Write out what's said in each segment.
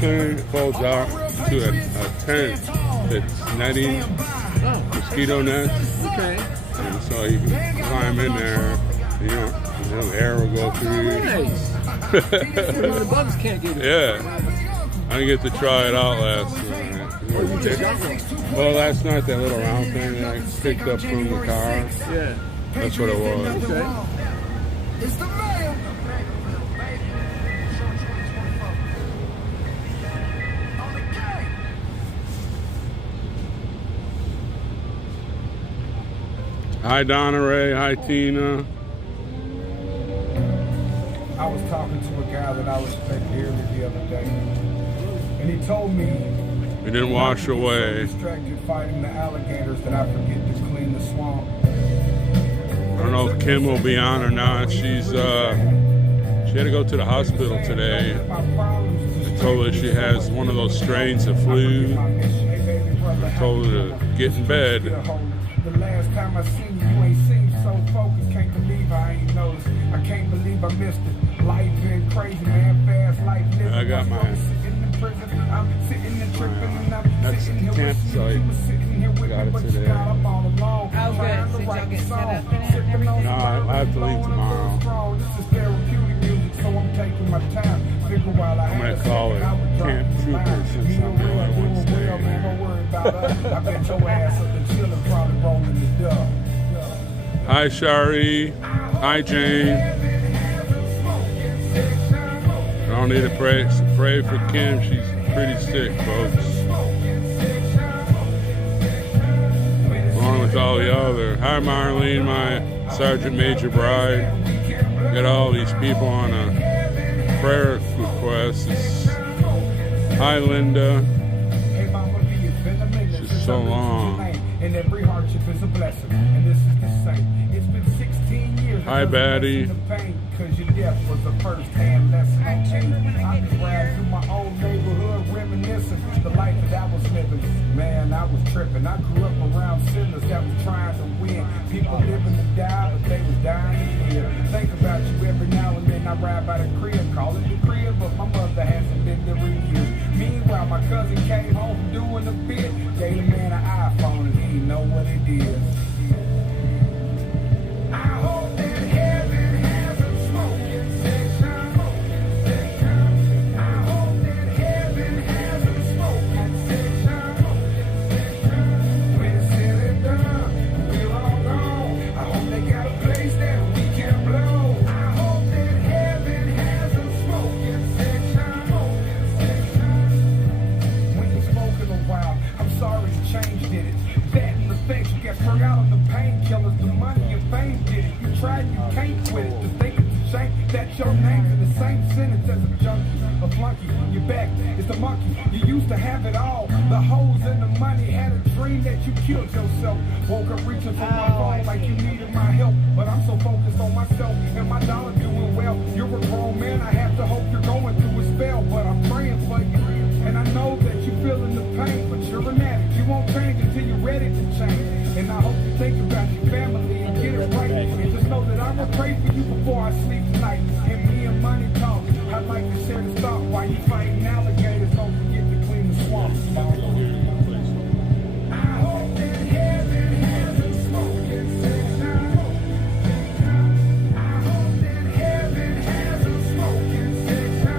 thing folds out to a tent that's netting, mosquito nets. Okay. And so you can climb in there. You know, the air will go through you. Nice. The bugs can't get in. Yeah. I didn't get to try it out last night. Oh, you just got one? Well, last night, that little round thing that I picked up from the car. Yeah. That's what it was. Okay. It's the mail. Hi, Donna Ray. Hi, Tina. I was talking to a guy that I respect dearly the other day, and he told me We didn't wash I was away. so distracted fighting the alligators that I forget to clean the swamp. I don't know if Kim will be on or not. She had to go to the hospital today. They told her she has one of those strains of flu. I told her to get in bed. The last time I seen you, you ain't seemed so focused. Can't believe I ain't noticed. I can't believe I missed it. Life been crazy, man. Fast life living. I got mine. Sitting in prison, I'm sitting and tripping, and I'm That's sitting here campsite. with you. Sitting here with Got me, it but you today. got up all alone. Oh, good. So y'all get set up and everything? No, I have to leave tomorrow. This is therapeutic music, so I'm taking my time. Figure while I I'm gonna had a call second, it I would drop Camp the Trooper line. since Me I'm and the Will only one doing staying. well, man. Don't worry about us. I bet your ass up and chilling, probably rolling the dub. Hi, Shari. Hi, Jane. I don't need to pray for Kim. She's pretty sick, folks. Along with all the other. Hi, Marlene, my Sergeant Major Bride. Got all these people on a prayer request. Hi, Linda. It's just so long. And every hardship is a blessing. And this is the same. It's been 16 years. Hi, Batty. Because your death was a first-hand lesson. I just ride through my old neighborhood reminiscing the life that I was living. Man, I was tripping. I grew up around sinners that was trying to win. People living to die, but they was dying to live. Think about you every now and then. I ride by the crib, call it the crib, but my mother hasn't been there in years. Meanwhile, my cousin came home doing a bit. Gave the man an iPhone and he know what it is. I hope that heaven has a smoking section. I hope that heaven has a smoking section. When it's said and done, we're all gone. I hope they got a place that we can blow. I hope that heaven has a smoking section. When you smoke in a while, I'm sorry the change did it. That and the things you get sprung out on the painkillers, the money and fame did it. You tried, you can't quit it. To think it's a shame that your name's in the same sentence as a junkie, a flunky. You're back, it's the monkey. You used to have it all. The hoes and the money. Had a dream that you killed yourself. Woke up reaching for my phone like you needed my help. But I'm so focused on myself and my dollar doing well. You're a grown man, I have to hope you're going through a spell. But I'm praying for you. And I know that you're feeling the pain, but you're an addict. You won't change until you're ready to change. And I hope you think about your family and get it right. And just know that I will pray for you before I sleep tonight. And me and money talk. I'd like to share this thought while you fighting alligators. Don't forget to clean the swamp. I hope that heaven has a smoking section. I hope that heaven has a smoking section.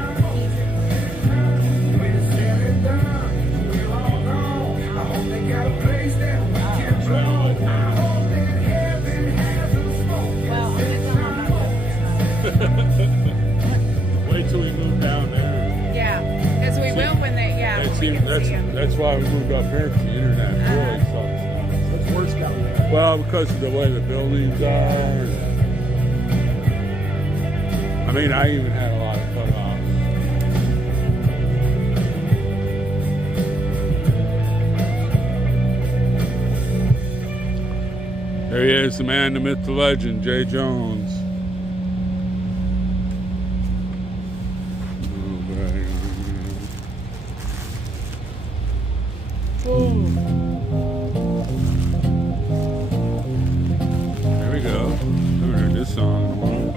When it's said and done, we're all gone. I hope they got a place that we can blow. I hope that heaven has a smoking section. Wait till we move down there. Yeah, because we will when they, yeah, we can see them. That's why we moved up here, because the internet really sucks. It's worse down there. Well, because of the way the buildings are. I mean, I even had a lot of cutoffs. There he is, the man, the myth, the legend, Jay Jones. There we go. Haven't heard this song in a while.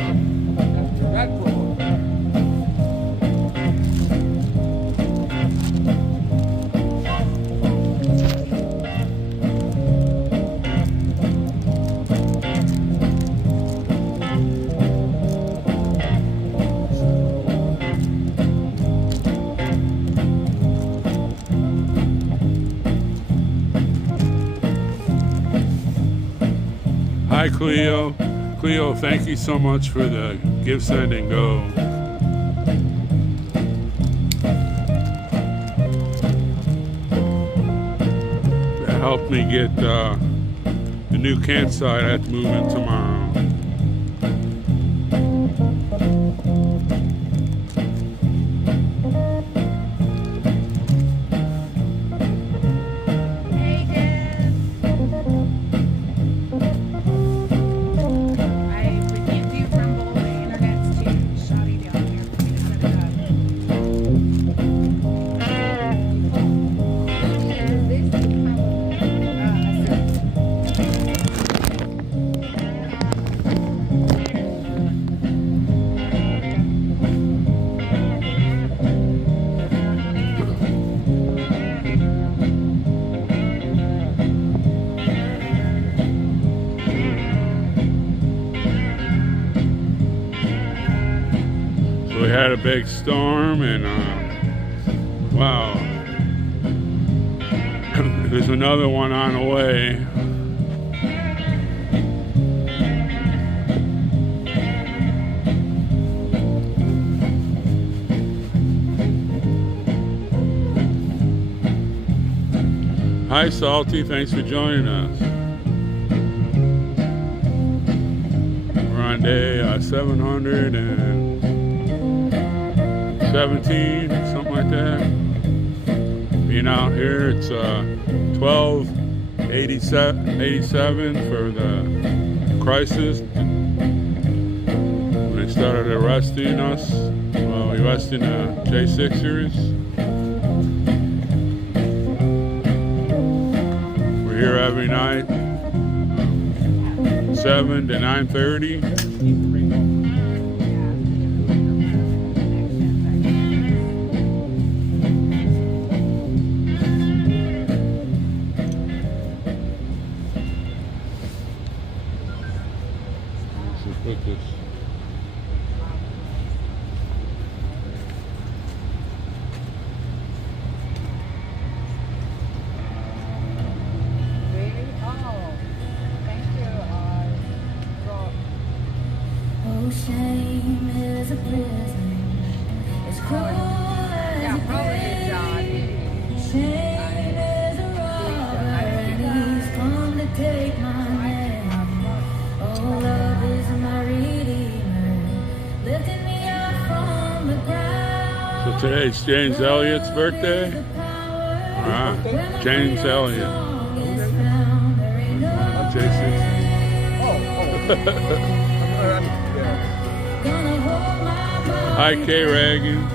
Hi, Cleo. Cleo, thank you so much for the Give, Send, and Go. That helped me get the new campsite I have to move in tomorrow. We had a big storm, and wow, there's another one on the way. Hi, Salty, thanks for joining us. We're on day 717, something like that. Being out here, it's 12:87 for the crisis. When they started arresting us, arresting the J6ers. We're here every night, 7 to 9:30. Put this. Oh, shame is a prison. It's cruel as a prison. Shame is a robber. He's come to take my name. Oh, love is my redeemer, lifting me up from the ground. So today's James Elliott's birthday. Alright, James Elliott. J6. Hi, K. Reagan.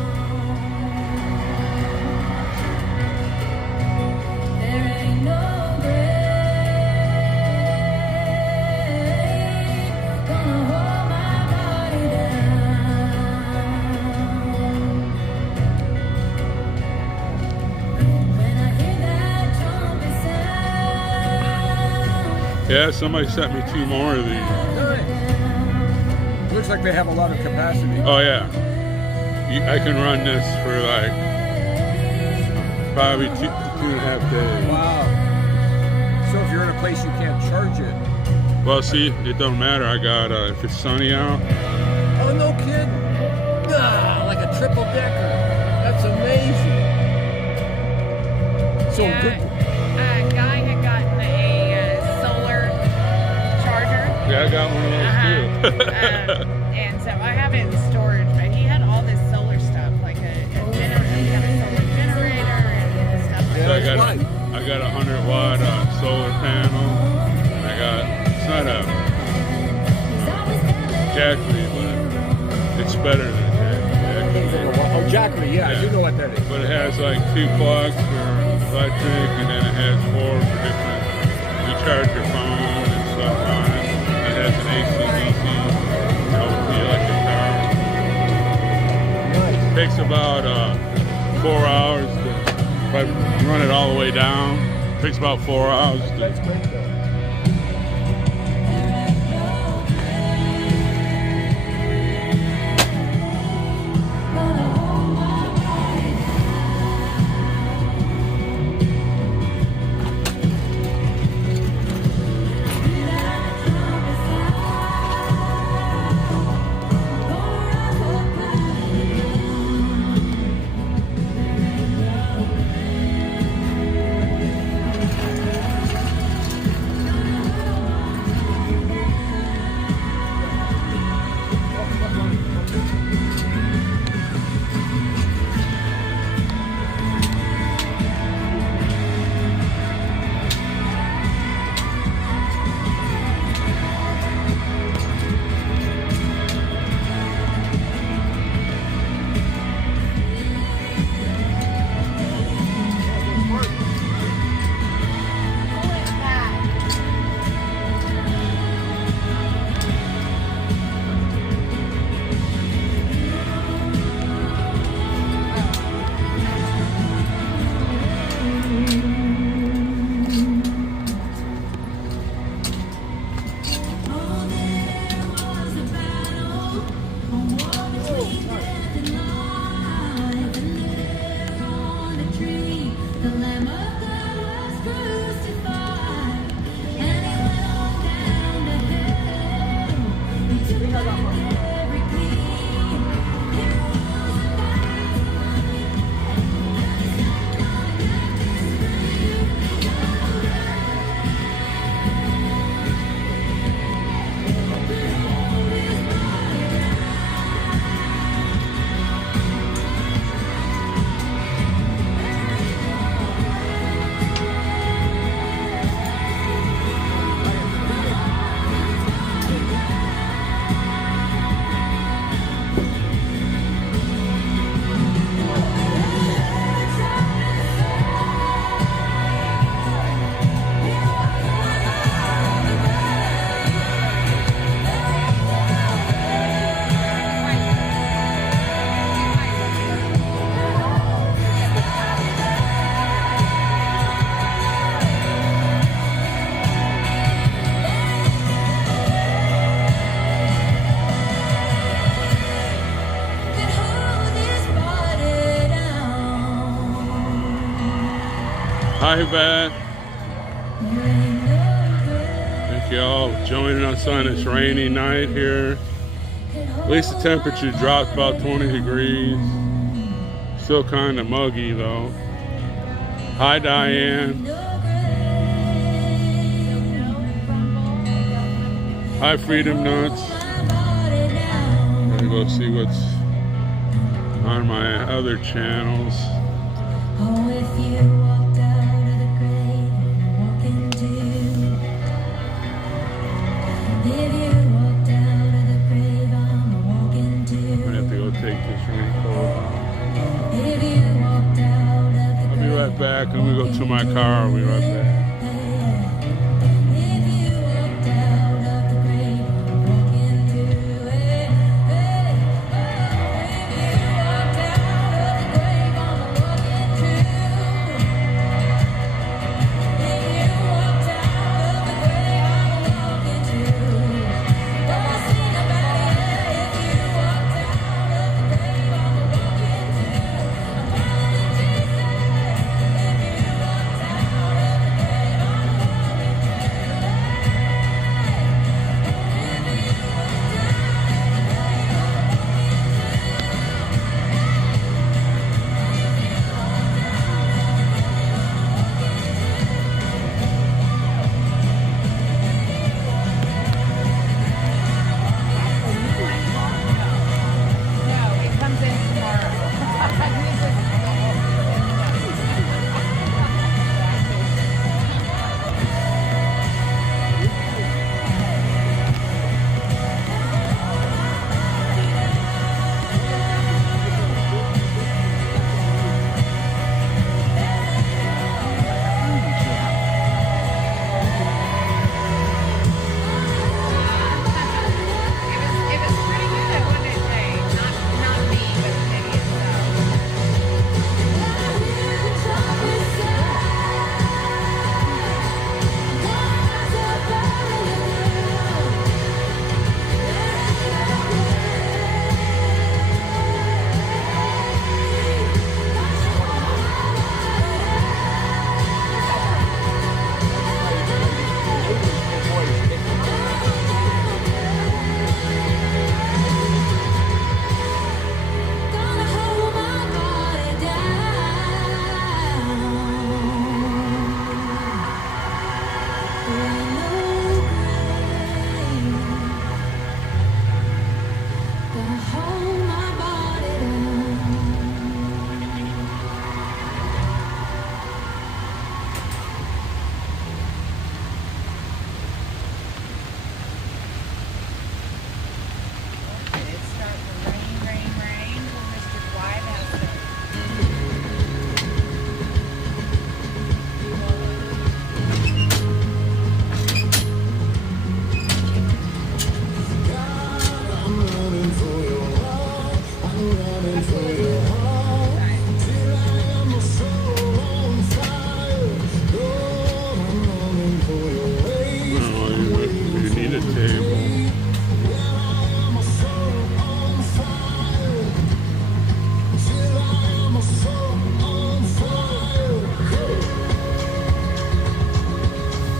Yeah, somebody sent me 2 more of these. Nice. Looks like they have a lot of capacity. Oh yeah, I can run this for like probably 2.5 days. Wow. So if you're in a place you can't charge it. Well, see, it don't matter. I got if it's sunny out. Oh, no kidding. Nah, like a triple decker. That's amazing. So Yeah, good. a guy had gotten a solar charger. Yeah, I got one of those too. And so I have it in storage, but he had all this solar stuff, like a generator. He had a solar generator and stuff like So that. I got a 100-watt solar panel. It's not a Jackery, but it's better than Jackery. Oh, Jackery, yeah, I do know what that is. But it has like 2 plugs for electric, and then it has 4 for different. You charge your phone and stuff on it. It has an AC, DC, the electric car. It takes about 4 hours to, if I run it all the way down, it takes about 4 hours to. That's great, though. The Lamb of God was crucified, and he went on down to hell. He took back every key. He rose and died for me. Hi, Beth. Thank you all for joining us on this rainy night here. At least the temperature dropped about 20 degrees. Still kind of muggy though. Hi, Diane. Hi, Freedom Nuts. I'm gonna go see what's on my other channels. Oh, if you walked out of the grave and walk into, if you walked out of the grave, I'm walking to. I'm gonna have to go take this raincoat off. If you walked out of the I'll be right back. I'm gonna go to my car. I'll be right back. If you walked out of the grave, I'm walking to. If you walked out of the grave, I'm walking to. If you walked out of the grave, I'm walking to. Oh, sing about it. If you walked out of the grave, I'm walking to. I'm following Jesus. If you walked out of the grave,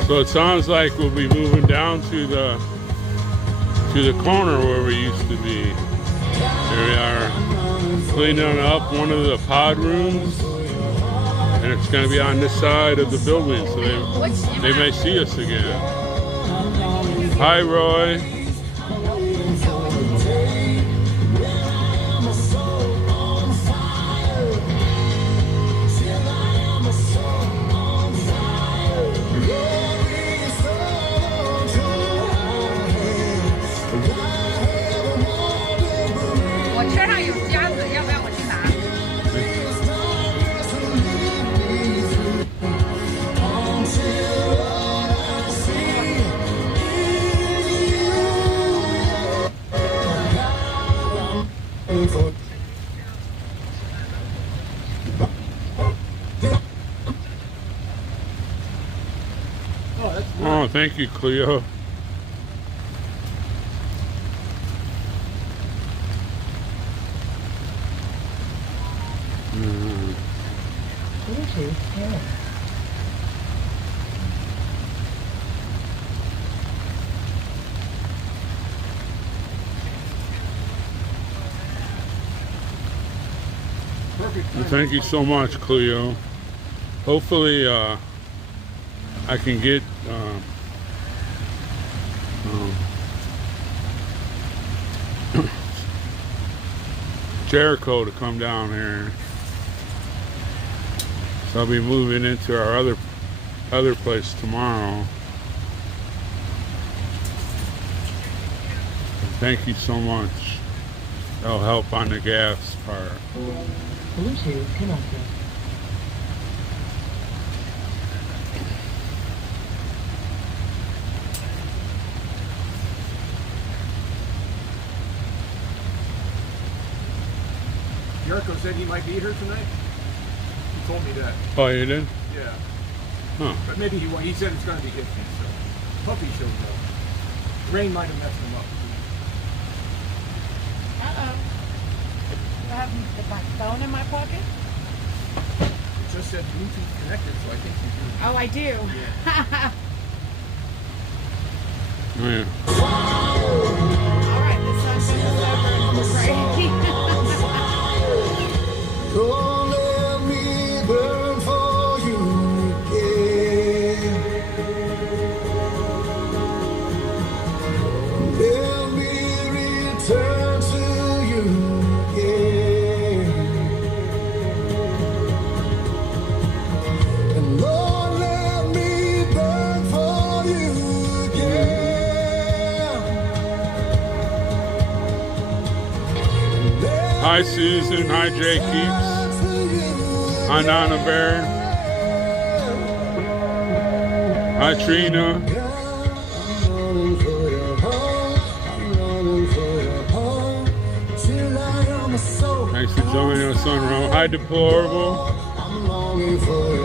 So it sounds like we'll be moving down to the corner where we used to be. Here we are cleaning up one of the pod rooms, and it's going to be on this side of the building, so they may see us again. Hi, Roy. Oh, thank you, Cleo. Well, thank you so much, Cleo. Hopefully, I can get Jericho to come down here. So I'll be moving into our other place tomorrow. Thank you so much. That'll help on the gas part. Bluetooth connected. Jericho said he might be here tonight. He told me that. Oh, you did? Yeah. Huh. But maybe he said it's going to be iffy, so Puppy shows up. Rain might have messed him up. Uh-oh. Do I have my phone in my pocket? It just said Bluetooth connected, so I think you do. Oh, I do. Yeah. Oh, yeah. All right, this session is over. Don't let me burn for you again. Let me return to you again. And Lord, let me burn for you again. Hi, Susan. Hi, Jay Keeps. Hi, Nana Bear. Hi, Trina. Thanks for joining us on Rumble. Hi, Deplorable.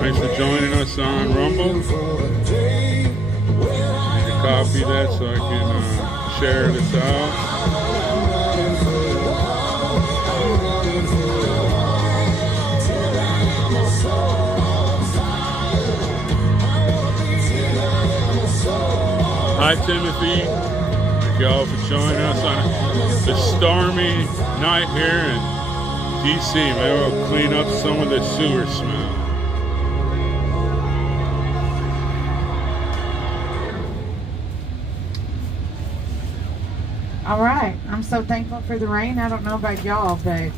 Thanks for joining us on Rumble. Need to copy that so I can share this out. Hi, Timothy. Thank you all for joining us on the stormy night here in DC. Maybe we'll clean up some of the sewer smell. All right. I'm so thankful for the rain. I don't know about y'all, but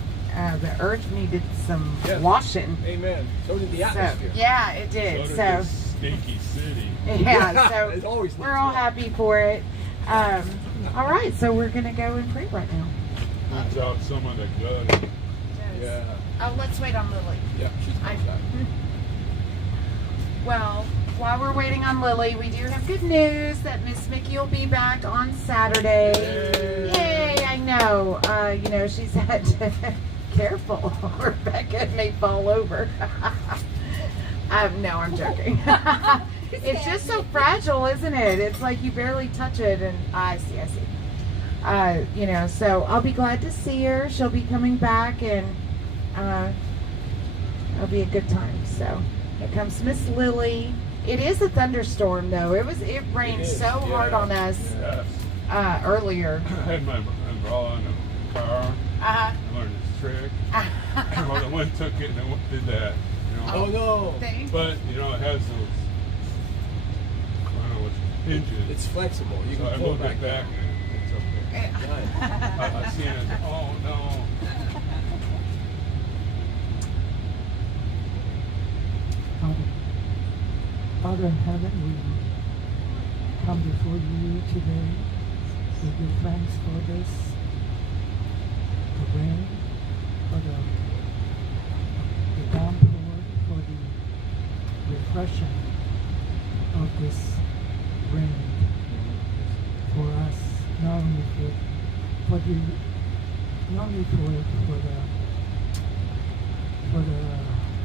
the earth needed some washing. Amen. So did the atmosphere. Yeah, it did. So So, did this stinky city. yeah, so It always we're all happy for it. All right, so we're going to go and pray right now. Brings out some of the good. Yeah. Oh, let's wait on Lily. Yeah, she's outside. Well, while we're waiting on Lily, we do have good news that Miss Mickey will be back on Saturday. Yay, I know. You know, she's had to... Careful, Rebecca may fall over. No, I'm joking. It's just so fragile, isn't it? It's like you barely touch it, and I see. You know, so I'll be glad to see her. She'll be coming back, and it'll be a good time. So here comes Miss Lily. It is a thunderstorm though. It rained so hard on us Yes. earlier. I had my umbrella in the car. Uh-huh. I learned this trick. Well, the wind took it and it did that. You know? Oh no! Thing. But, you know, it has those, I don't know, hinges. It's flexible. You So can I pull moved back it back and it's okay. Nice. I seen it. Oh, no. Father in heaven, we come before you today. We give thanks for this, the rain, for the downpour, for the refreshing of this rain for us, not only for the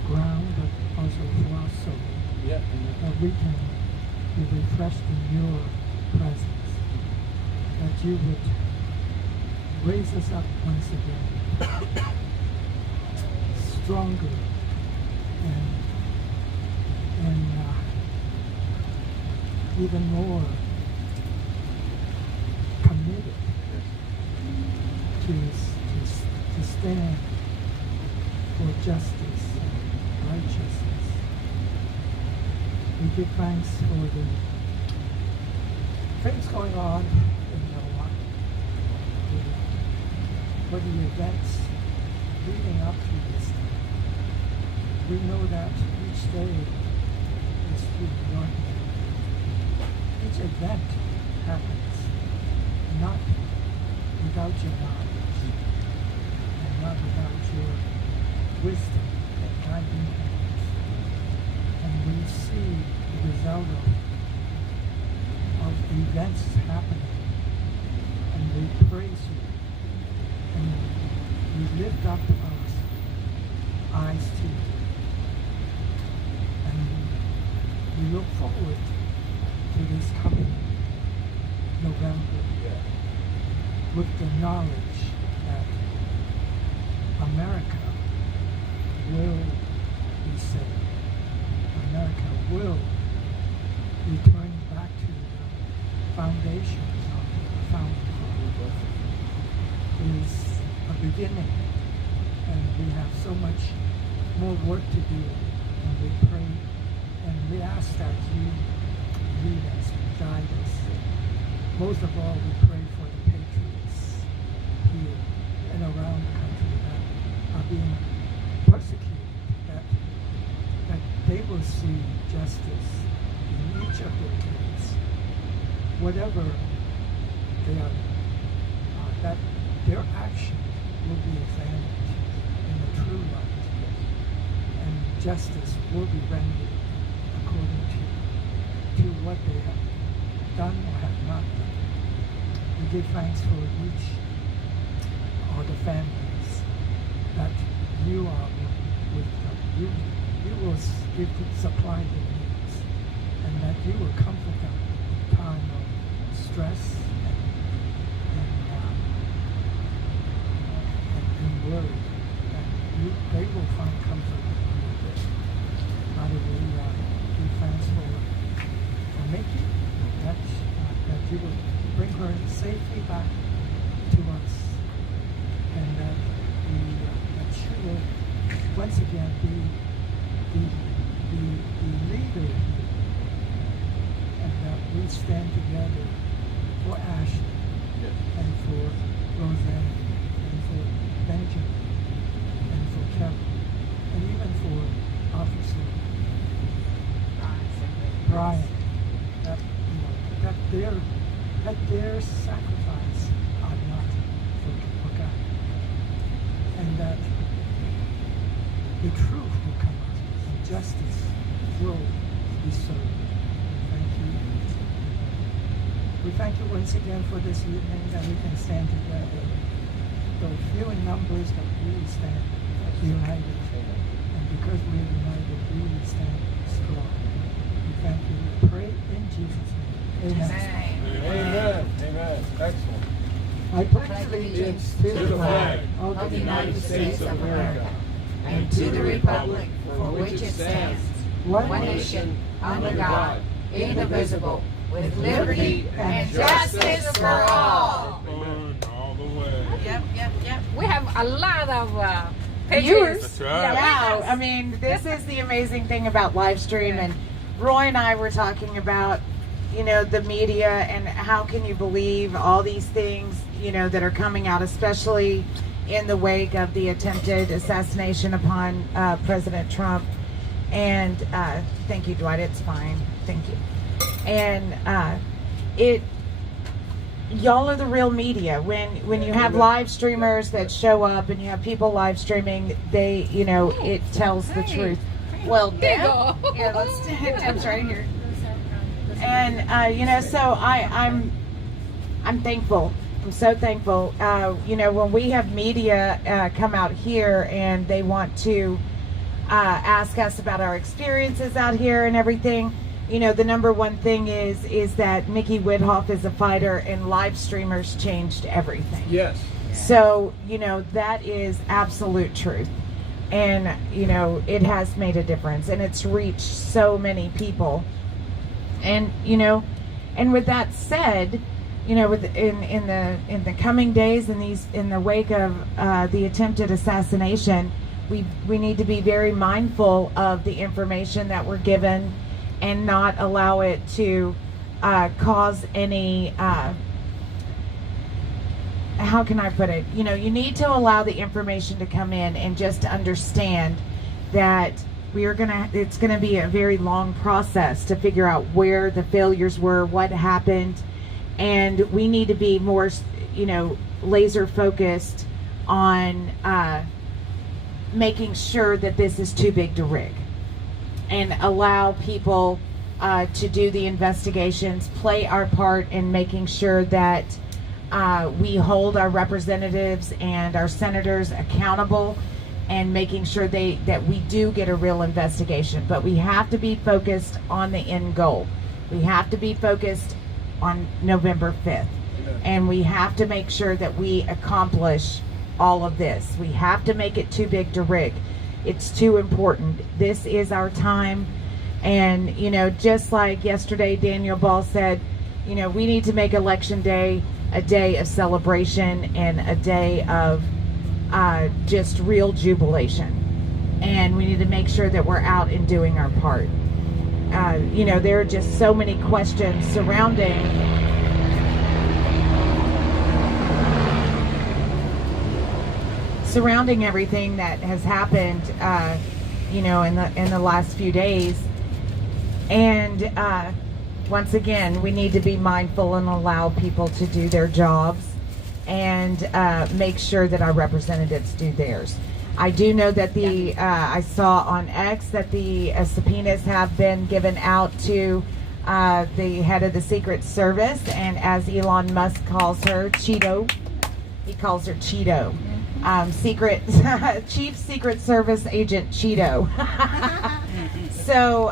ground, but also for our soul. Yeah. That we can be refreshed in your presence. That you would raise us up once again, stronger and even more committed to stand for justice and righteousness. We give thanks for the things going on in Navarro, for the events leading up to this day. We know that each day is through your hand. Each event happens not without your knowledge and not without your wisdom and guiding hands. And we see the result of events happening, and we praise you, and we lift up our eyes to you, and we look forward to this coming November with the knowledge that America will be saved. America will return back to the foundations of the founding. It is a beginning, and we have so much more work to do, and we pray, and we ask that you lead us, guide us. Most of all, we pray for the patriots here and around the country that are being persecuted, that they will see justice in each of their cases, whatever they are, that their action will be examined in the true light, and justice will be rendered according to what they have done or have not done. We give thanks for each of the families that you are with them. You will supply their needs, and that you will comfort them in time of stress and worry. That they will find comfort in you. Father, we give thanks for Mickey, that you will bring her safely back to us, and that she will once again be the leader here, and that we stand together for Ashley, and for Roseanne, and for Benjamin, and for Kevin, and even for Officer Brian, that their sacrifice are not forgotten, and that the truth will come out, and justice will be served. Thank you. We thank you once again for this evening, that we can stand together. Though few in numbers, that we stand united. And because we are united, we will stand strong. We thank you. We pray in Jesus' name. Amen. Amen. Amen. Excellent. I pledge allegiance to the flag of the United States of America and to the republic for which it stands, one nation, under God, indivisible, with liberty and justice for all. Fun all the way. Yep. We have a lot of Viewers. That's right. Yeah, I mean, this is the amazing thing about live stream. And Roy and I were talking about, you know, the media and how can you believe all these things, you know, that are coming out, especially in the wake of the attempted assassination upon President Trump. And thank you, Dwight. It's fine. Thank you. And y'all are the real media. When you have live streamers that show up and you have people live streaming, they, you know, it tells the truth. Well, Deb, yeah, let's Deb's right here. And you know, so I'm thankful. I'm so thankful. You know, when we have media come out here and they want to ask us about our experiences out here and everything, you know, the number one thing is that Mickey Whithoff is a fighter and live streamers changed everything. Yes. So, you know, that is absolute truth. And, you know, it has made a difference and it's reached so many people. And, you know, and with that said, you know, in the coming days in the wake of the attempted assassination, we need to be very mindful of the information that we're given and not allow it to cause any, how can I put it? You know, you need to allow the information to come in and just understand that it's gonna be a very long process to figure out where the failures were, what happened, and we need to be more, you know, laser focused on making sure that this is too big to rig, and allow people to do the investigations, play our part in making sure that we hold our representatives and our senators accountable, and making sure that we do get a real investigation. But we have to be focused on the end goal. We have to be focused on November 5th. And we have to make sure that we accomplish all of this. We have to make it too big to rig. It's too important. This is our time. And, you know, just like yesterday, Daniel Ball said, you know, we need to make Election Day a day of celebration and a day of just real jubilation. And we need to make sure that we're out and doing our part. You know, there are just so many questions surrounding everything that has happened, you know, in the last few days. And once again, we need to be mindful and allow people to do their jobs and make sure that our representatives do theirs. I do know that I saw on X that the subpoenas have been given out to the head of the Secret Service, and as Elon Musk calls her, Cheeto, he calls her Cheeto. Chief Secret Service Agent Cheeto. So,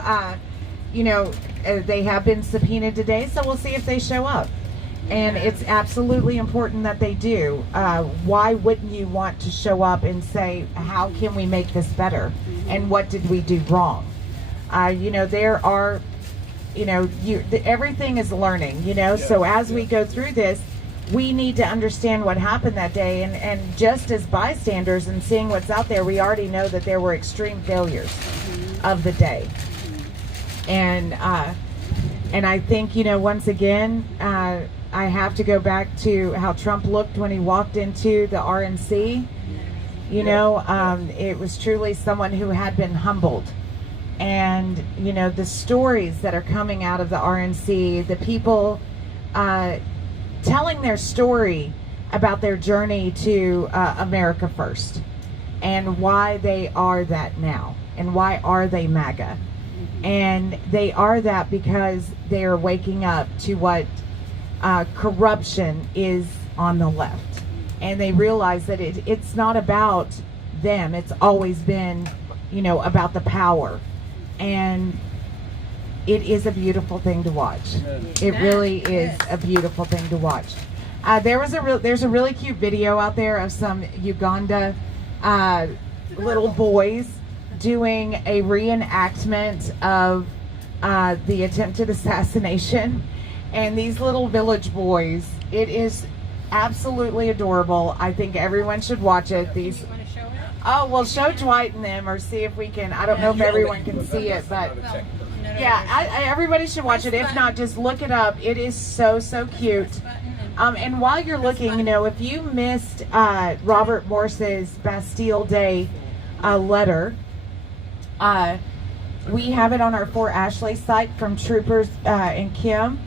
you know, they have been subpoenaed today, so we'll see if they show up. And it's absolutely important that they do. Why wouldn't you want to show up and say, how can we make this better? And what did we do wrong? You know, there are, you know, everything is learning, you know, so as we go through this, we need to understand what happened that day. And just as bystanders and seeing what's out there, we already know that there were extreme failures of the day. And I think, you know, once again, I have to go back to how Trump looked when he walked into the RNC. You know, it was truly someone who had been humbled. And, you know, the stories that are coming out of the RNC, the people telling their story about their journey to America First and why they are that now and why are they MAGA. And they are that because they are waking up to what corruption is on the left, and they realize that it's not about them. It's always been, you know, about the power, and it is a beautiful thing to watch. It really is a beautiful thing to watch. There's a really cute video out there of some Uganda little boys doing a reenactment of the attempted assassination. And these little village boys, it is absolutely adorable. I think everyone should watch it. These. You want to show it? Oh, well, show Dwight and them, or see if we can. I don't know if everyone can see it, but yeah, everybody should watch it. If not, just look it up. It is so cute. And while you're looking, you know, if you missed Robert Morse's Bastille Day letter, we have it on our Fort Ashley site from Troopers and Kim,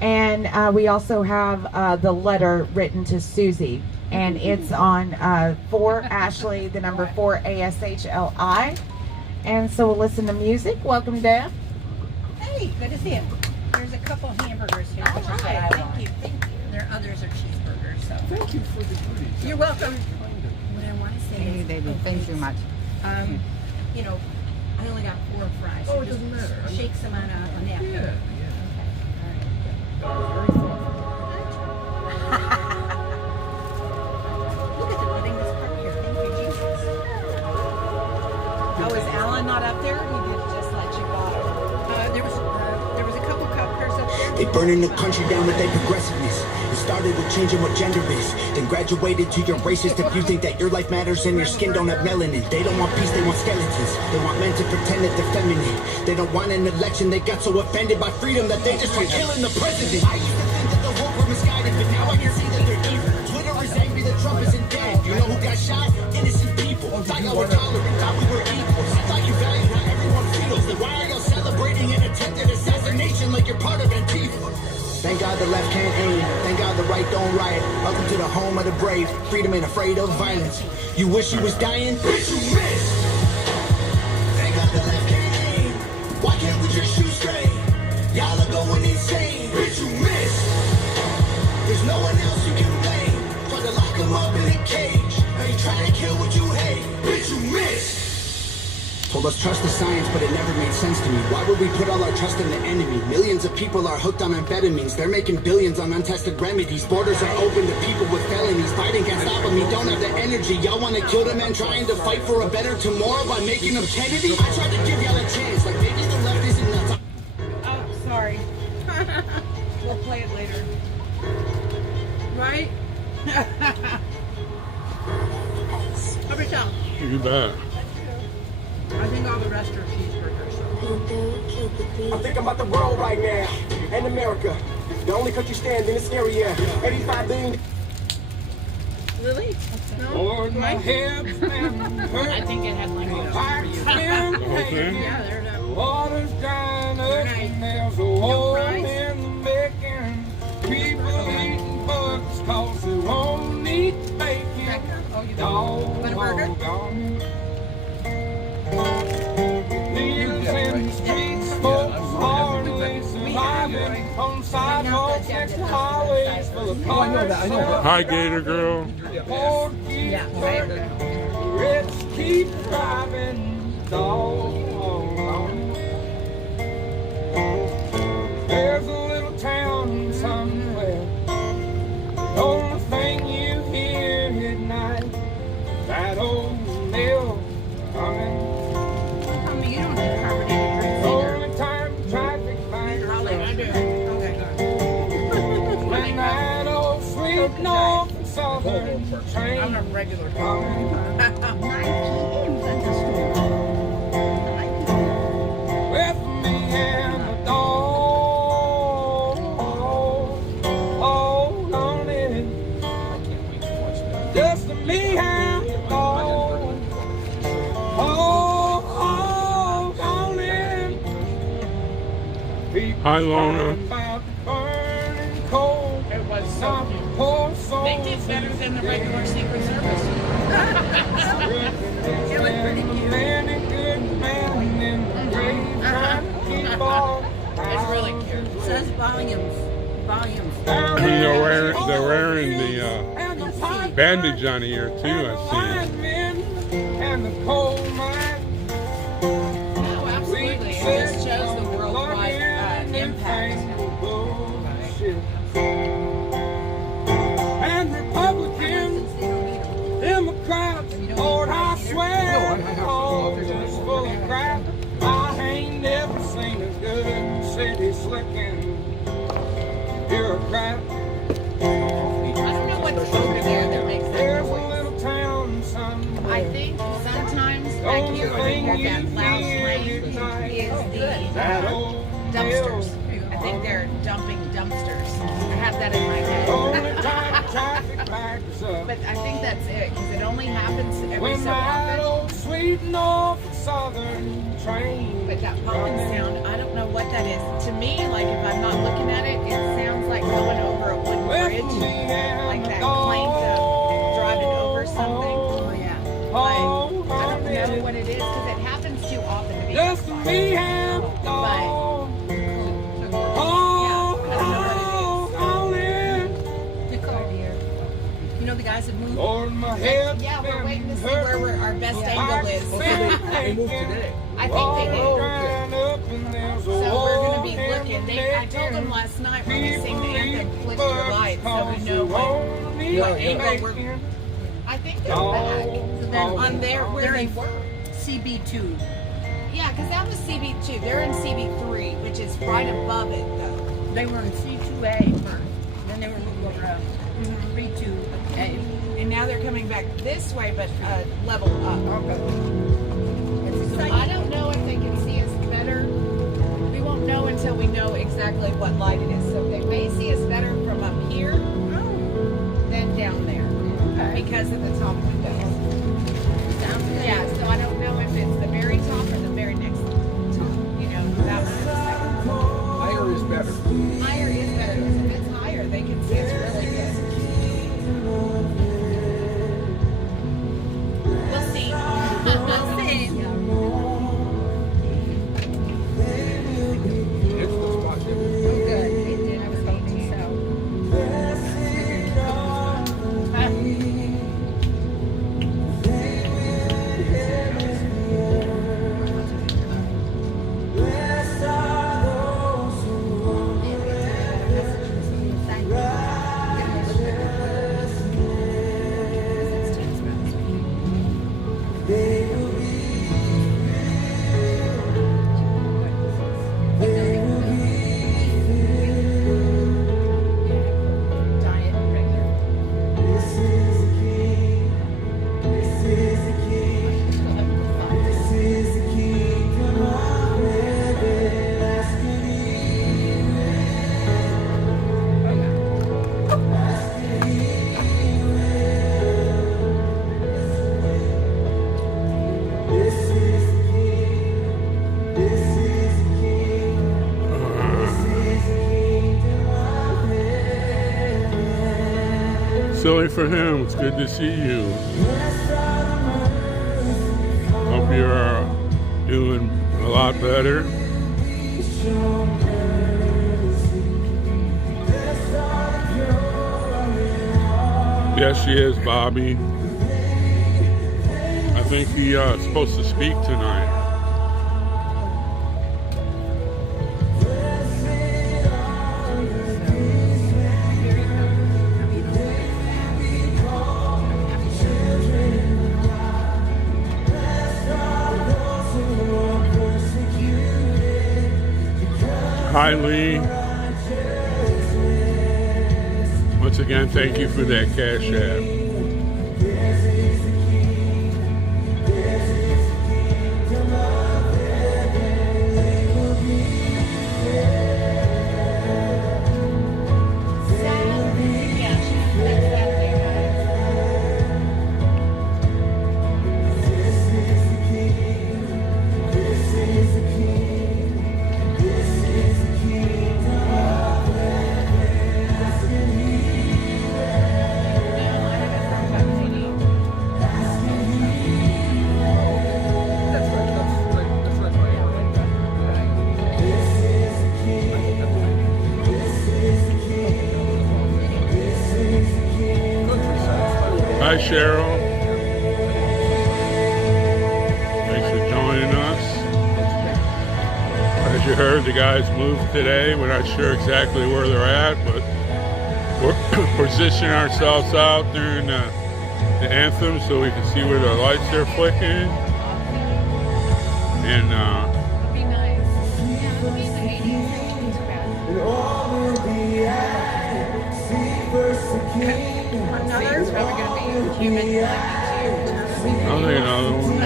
and we also have the letter written to Susie, and it's on Fort Ashley, the number 4 ASHLI. And so we'll listen to music. Welcome, Deb. Hey, good to see you. There's a couple hamburgers here. All right, thank you. Their others are cheeseburgers. So Thank you for the goodies. you're welcome. What I want to say Thank you, is, baby. Thanks so much. You know, I only got 4 fries. Oh, so it doesn't just matter. Shake some on a napkin. Yeah, Okay. All right. Very thoughtful. Look at the putting this part here. Thank you, Jesus. Oh, is Alan not up there? He did just let you go. There was a couple cars up there. They burning the country down with their progressiveness. It started with changing what gender is, then graduated to your racist. If you think that your life matters and your skin don't have melanin, they don't want peace, they want skeletons. They want men to pretend that they're feminine. They don't want an election. They got so offended by freedom that they just tried killing the president. I used to think that the whole world misguided, but now I can see that they're evil. Twitter is angry that Trump isn't dead. You know who got shot? Innocent people. Thought y'all were tolerant, thought we were equals. I thought you valued how everyone feels. Then why are y'all celebrating an attempted assassination like you're part of Antifa? Thank God the left can't aim. Thank God the right don't riot. Welcome to the home of the brave. Freedom ain't afraid of violence. You wish you was dying? Bitch, you missed. Thank God the left can't aim. Why can't we just shoot straight? Y'all are going insane. Bitch, you missed. There's no one else you can blame. Tried to lock him up in a cage. Now you trying to kill what you hate. Bitch, you missed. Told us trust the science, but it never made sense to me. Why would we put all our trust in the enemy? Millions of people are hooked on amphetamines. They're making billions on untested remedies. Borders are open to people with felonies. Biden can't stop them. He don't have the energy. Y'all want to kill the man trying to fight for a better tomorrow by making him Kennedy? I tried to give y'all a chance. Like maybe the left isn't nuts. Oh, sorry. We'll play it later. Right? How about y'all? You bet. I think all the rest are cheeseburgers. I think about the world right now, and America. The only country standing is scary, yeah. 85 billion. Lily? No? Lord, my hips and hurt. I think it had lemon Hearts for you. been The whole thing? Yeah, they're not. Water's drying up, Nice. and there's a hole fries? in the making. People eating bugs cause they won't eat bacon. Oh, you Dog, want a burger? Needles in the streets, folks hardly surviving on sidewalks next to highways full of cars. Hi, Gator Girl. Poor keep Yeah, hurting, rich keep driving. Dog, there's a little town somewhere. The only thing you hear at night, that old mill humming. I mean, you don't have carbonated drinks either. Only time traffic lights I'll let you do it. Okay. when that old sweet north and southern I'm a train regular. coming. With me and the dog, hold on it. Just me and the dog, hold on it. Hi, Lona. About the burning cold, It was so not cute. poor soul. They did better than the regular Secret Service. It was pretty cute. Many good men in the grave trying to keep on. It's really cute. It says volumes. Volumes. They're wearing the bandage on the ear too, I And the coal mine. Oh, absolutely. It just shows the worldwide impact. And Republicans, Democrats, Lord, I swear, all just full of crap. I ain't never seen a good dumpsters. I think they're dumping dumpsters. I have that in my head. But I think that's it, because it only happens every so often. But that popping sound, I don't know what that is. To me, like if I'm not looking at it, it sounds like going over a wooden bridge. Like that plane driving over something. Oh yeah. But I don't know what it is, because it happens too often to be. Just me and You know the guys that moved? Yeah, we're waiting to see where our best angle is. They moved today. I think they did. So we're going to be looking. I told them last night when we sing the anthem, flick your lights so we know what angle we're. I think they're back. So then on they're in CB2. Yeah, because that was CB2. They're in CB3, which is right above it, though. They were in C2A first. Then they were moved over to 3-2A. And now they're coming back this way, but level up. So I don't know if they can see us better. We won't know until we know exactly what light it is. So they may see us better from up here than down there because of the top windows. Yeah, so I don't know if it's the very top or the very next top. You know, that's the second. Higher is better. Higher is better. Because if it's higher, they can see us really good. We'll see. We'll see. It's the spot. Good. It did. I was hoping so. Silly for him. It's good to see you. Hope you're doing a lot better. Yes, she is, Bobby. I think he's supposed to speak tonight. Hi, Lee. Once again, thank you for that Cash App. Hi, Cheryl. Thanks for joining us. As you heard, the guys moved today. We're not sure exactly where they're at, but we're positioning ourselves out during the anthem so we can see where the lights are flicking. And It'd be nice. Yeah, it'll be in the 80s. Another's probably going to be human like I'll take another one.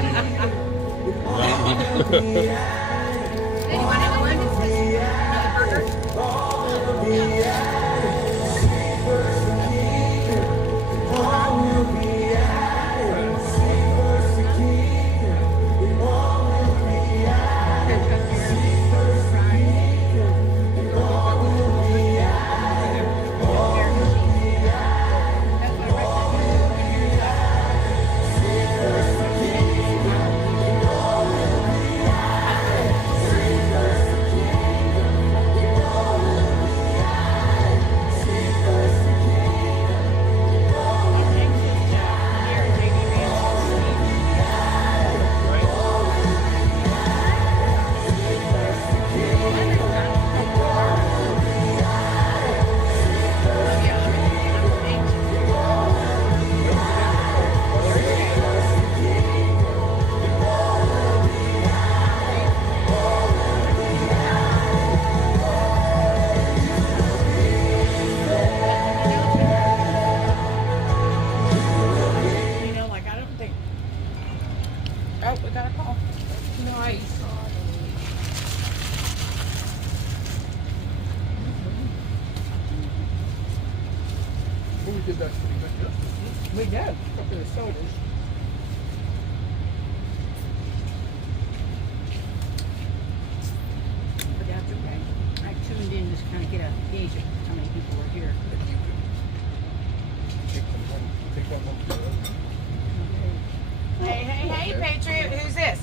we did that pretty good justice. We did. Up to the soldiers. But that's okay. I tuned in just kind of get a gauge of how many people were here. Take them home. Take them home to the Hey, hey, hey, Patriot, who's this?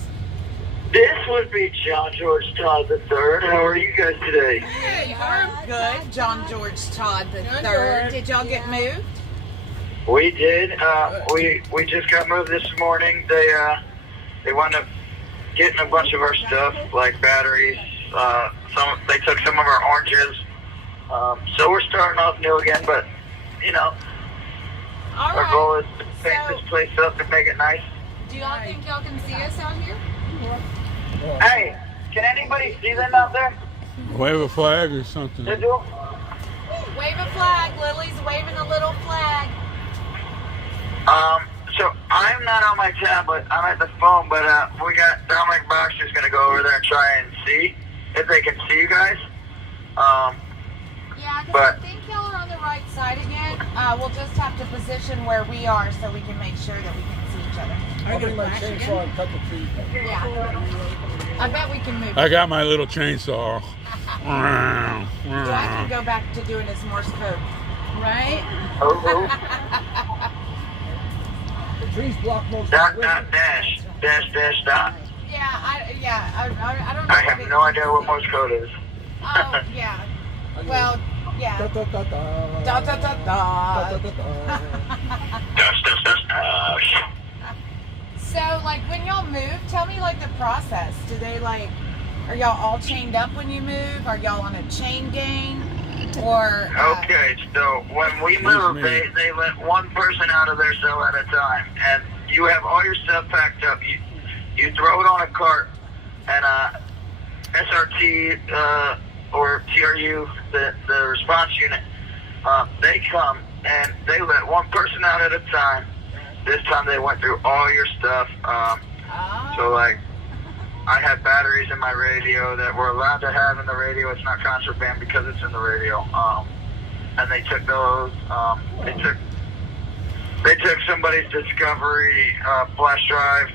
This would be John George Todd III. How are you guys today? Hey, I'm good. John George Todd the John third. George. Did y'all get moved? We did. We just got moved this morning. They wound up getting a bunch of our stuff, like batteries. They took some of our oranges. So we're starting off new again. But you know, All our right. goal is to paint So- this place up and make it nice. Do y'all think y'all can see us out here? Hey, can anybody see them out there? Wave a flag or something. They do. Wave a flag. Lily's waving a little flag. So I'm not on my tablet. I'm at the phone, but we got Dominic Boxer's gonna go over there and try and see if they can see you guys. Yeah, because But- I think y'all are on the right side again. We'll just have to position where we are so we can make sure that we can see each other. I'll bring my chainsaw and cut the tree. Yeah. I bet we can move. I got my little chainsaw. So I can go back to doing his Morse code. Right? Oh, The trees block most of dot, the dot, wind. dash, dash, dash, dot. Yeah, I don't know. I have no idea what Morse code is. Oh, yeah. Well, yeah. Da, da, da, da. Da, da, da, Da, da. da, da, da. Dash, dash, dash, dash. So, like, when y'all move, tell me, like, the process. Do they, like, are y'all all chained up when you move? Are y'all on a chain gang? Or, Okay, so when we move, me. they let one person out of their cell at a time, and you have all your stuff packed up. You throw it on a cart, and SRT or TRU, the response unit, they come and they let one person out at a time. This time they went through all your stuff. So like, I had batteries in my radio that we're allowed to have in the radio. It's not contraband because it's in the radio. And they took those. They took somebody's Discovery flash drive.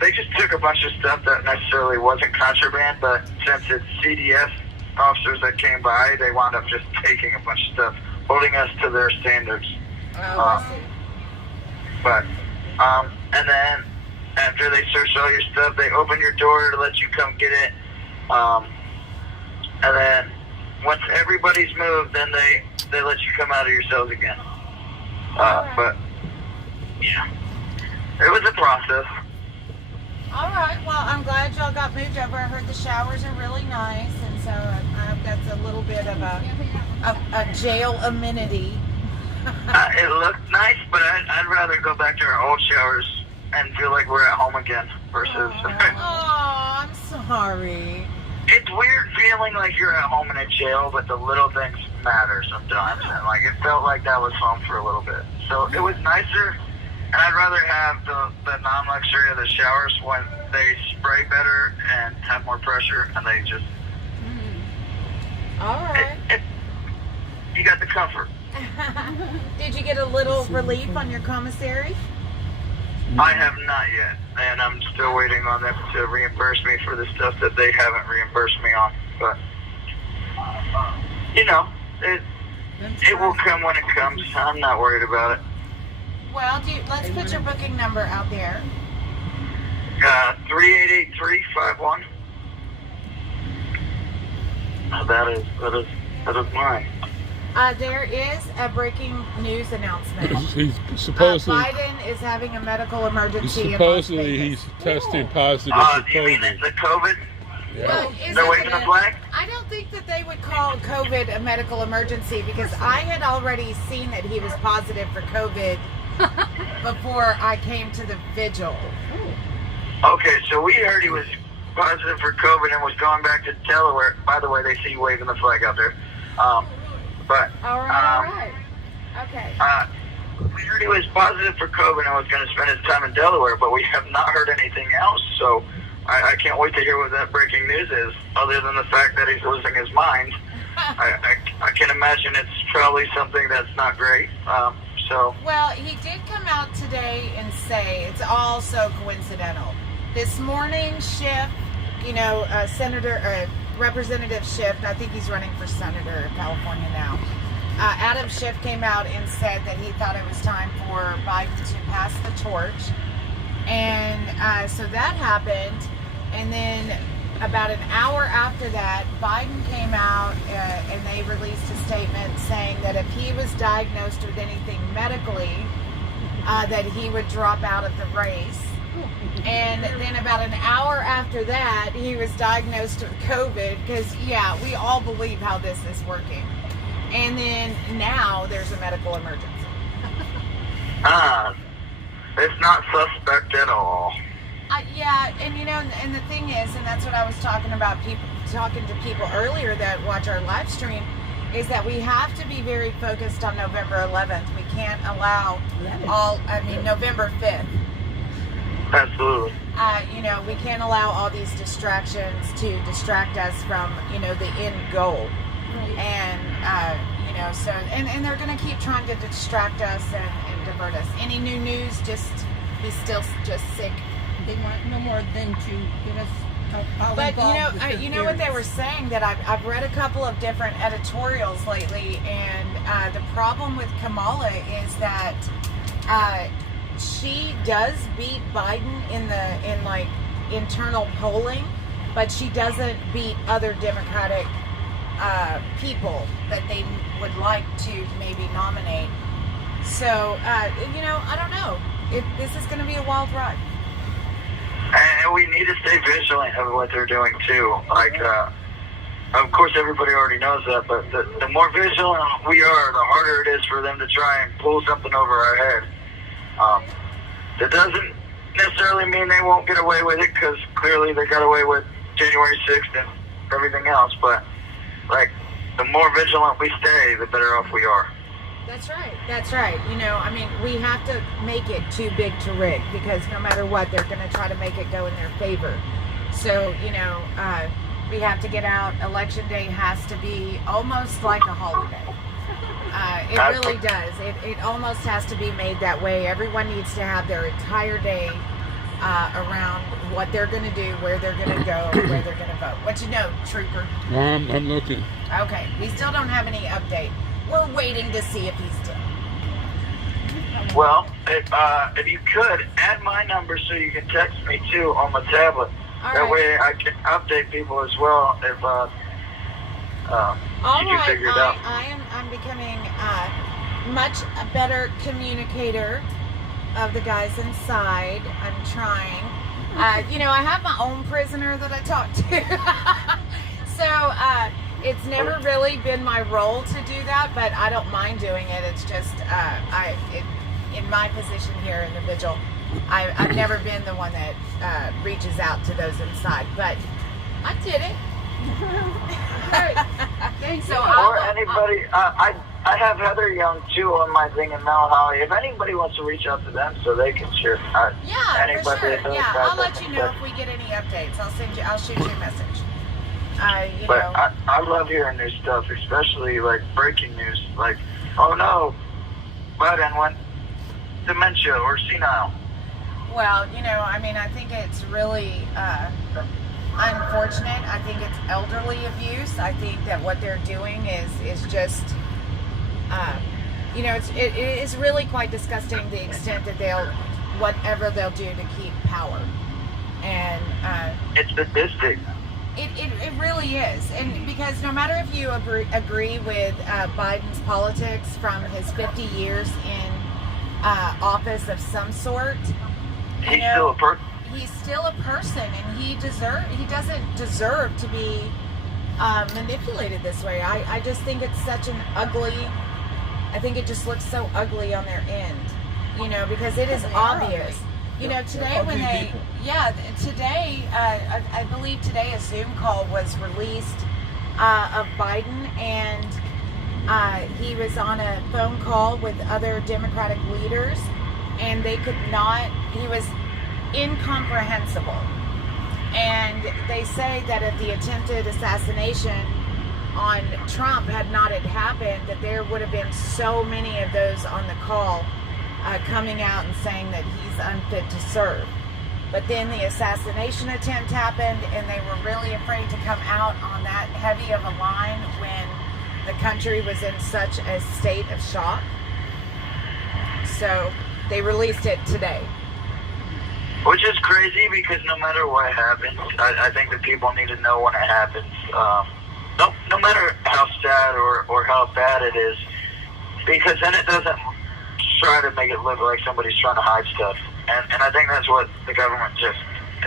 They just took a bunch of stuff that necessarily wasn't contraband, but since it's CDF officers that came by, they wound up just taking a bunch of stuff, holding us to their standards. I see. But, and then after they search all your stuff, they open your door to let you come get it. And then once everybody's moved, then they let you come out of your cells again. But, yeah, it was a process. All right. Well, I'm glad y'all got moved over. I heard the showers are really nice, and so that's a little bit of a jail amenity. It looked nice, but I'd rather go back to our old showers and feel like we're at home again versus... Oh, I'm sorry. It's weird feeling like you're at home in a jail, but the little things matter sometimes. And like it felt like that was home for a little bit. So it was nicer, and I'd rather have the non-luxury of the showers when they spray better and have more pressure, and they just... All right. You got the comfort. Did you get a little relief on your commissary? I have not yet, and I'm still waiting on them to reimburse me for the stuff that they haven't reimbursed me on. But, you know, it will come when it comes. I'm not worried about it. Well, let's put your booking number out there. 388351. That is mine. There is a breaking news announcement. He's supposedly, Biden is having a medical emergency. supposedly he's testing positive for You mean COVID. it's the COVID? Yeah. Well, They're waving the flag? I don't think that they would call COVID a medical emergency because I had already seen that he was positive for COVID before I came to the Vigil. Okay, so we heard he was positive for COVID and was going back to Delaware. By the way, they see you waving the flag out there. But All right. Okay. we heard he was positive for COVID and was going to spend his time in Delaware, but we have not heard anything else. So I can't wait to hear what that breaking news is, other than the fact that he's losing his mind. I can imagine it's probably something that's not great. Well, he did come out today and say it's all so coincidental. This morning, Schiff, Representative Schiff, I think he's running for senator in California now. Adam Schiff came out and said that he thought it was time for Biden to pass the torch. And so that happened. And then about an hour after that, Biden came out and they released a statement saying that if he was diagnosed with anything medically, that he would drop out of the race. And then about an hour after that, he was diagnosed with COVID because, yeah, we all believe how this is working. And then now there's a medical emergency. It's not suspect at all. Yeah, and and the thing is, and that's what I was talking about, talking to people earlier that watch our live stream, is that we have to be very focused on November 11th. We can't allow November 5th. Absolutely. We can't allow all these distractions to distract us from, the end goal. Right. And, so, and they're going to keep trying to distract us and divert us. Any new news, he's still just sick. They want no more than to get us all but involved with you know what they were saying, that I've read a couple of different editorials lately, and the problem with Kamala is that she does beat Biden in internal polling, but she doesn't beat other Democratic people that they would like to maybe nominate. So I don't know. This is going to be a wild ride. And we need to stay vigilant of what they're doing too. Of course, everybody already knows that, but the more vigilant we are, the harder it is for them to try and pull something over our head. That doesn't necessarily mean they won't get away with it, because clearly they got away with January 6th and everything else. But the more vigilant we stay, the better off we are. That's right. We have to make it too big to rig, because no matter what, they're going to try to make it go in their favor. So, we have to get out. Election day has to be almost like a holiday. It really does. It almost has to be made that way. Everyone needs to have their entire day around what they're going to do, where they're going to go, where they're going to vote. What you know, Trooper? I'm looking. Okay. We still don't have any update. We're waiting to see if he's dead. Well, if you could, add my number so you can text me too on my tablet. That way I can update people as well if you can figure it out. I'm becoming much a better communicator of the guys inside. I'm trying. I have my own prisoner that I talk to. So it's never really been my role to do that, but I don't mind doing it. It's just in my position here in the Vigil, I've never been the one that reaches out to those inside, but I did it. Or anybody, I have Heather Young too on my thing in Mount Holly. If anybody wants to reach out to them so they can share. For sure. Yeah, I'll let you know if we get any updates. I'll shoot you a message. I love hearing new stuff, especially breaking news. Oh no, Biden went dementia or senile. Well, I think it's really unfortunate. I think it's elderly abuse. I think that what they're doing is just, it is really quite disgusting, the extent that whatever they'll do to keep power. And it's sadistic. It really is. And because no matter if you agree with Biden's politics from his 50 years in office of some sort, he's still a person. He's still a person, and he doesn't deserve to be manipulated this way. I just think it's such an ugly. I think it just looks so ugly on their end, because it is obvious. Today when today, I believe today a Zoom call was released of Biden, and he was on a phone call with other Democratic leaders, and they could not, he was incomprehensible. And they say that if the attempted assassination on Trump had not had happened, that there would have been so many of those on the call coming out and saying that he's unfit to serve. But then the assassination attempt happened, and they were really afraid to come out on that heavy of a line when the country was in such a state of shock. So they released it today. Which is crazy, because no matter what happens, I think that people need to know when it happens. No matter how sad or how bad it is, because then it doesn't try to make it look like somebody's trying to hide stuff. And I think that's what the government just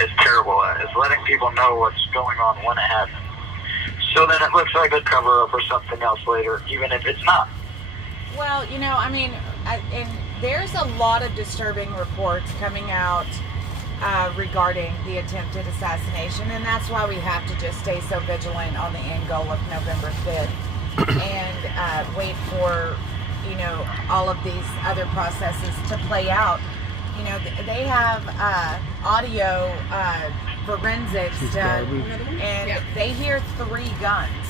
is terrible at, is letting people know what's going on when it happens. So then it looks like a cover-up or something else later, even if it's not. Well, you know, I mean, and there's a lot of disturbing reports coming out regarding the attempted assassination, and that's why we have to just stay so vigilant on the end goal of November 5th and wait for, you know, all of these other processes to play out. You know, they have audio forensics done, and they hear 3 guns.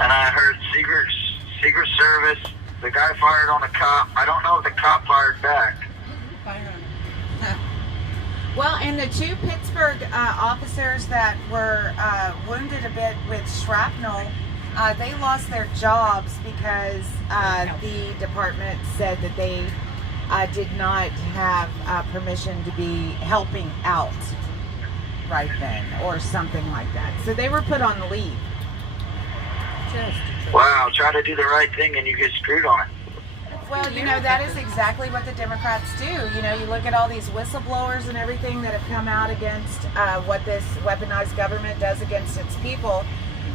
And I heard Secret Service, the guy fired on a cop. I don't know if the cop fired back. Well, and the 2 Pittsburgh officers that were wounded a bit with shrapnel, they lost their jobs because the department said that they did not have permission to be helping out right then, or something like that. So they were put on leave. Wow, try to do the right thing and you get screwed on it. Well, you know, that is exactly what the Democrats do. You know, you look at all these whistleblowers and everything that have come out against what this weaponized government does against its people,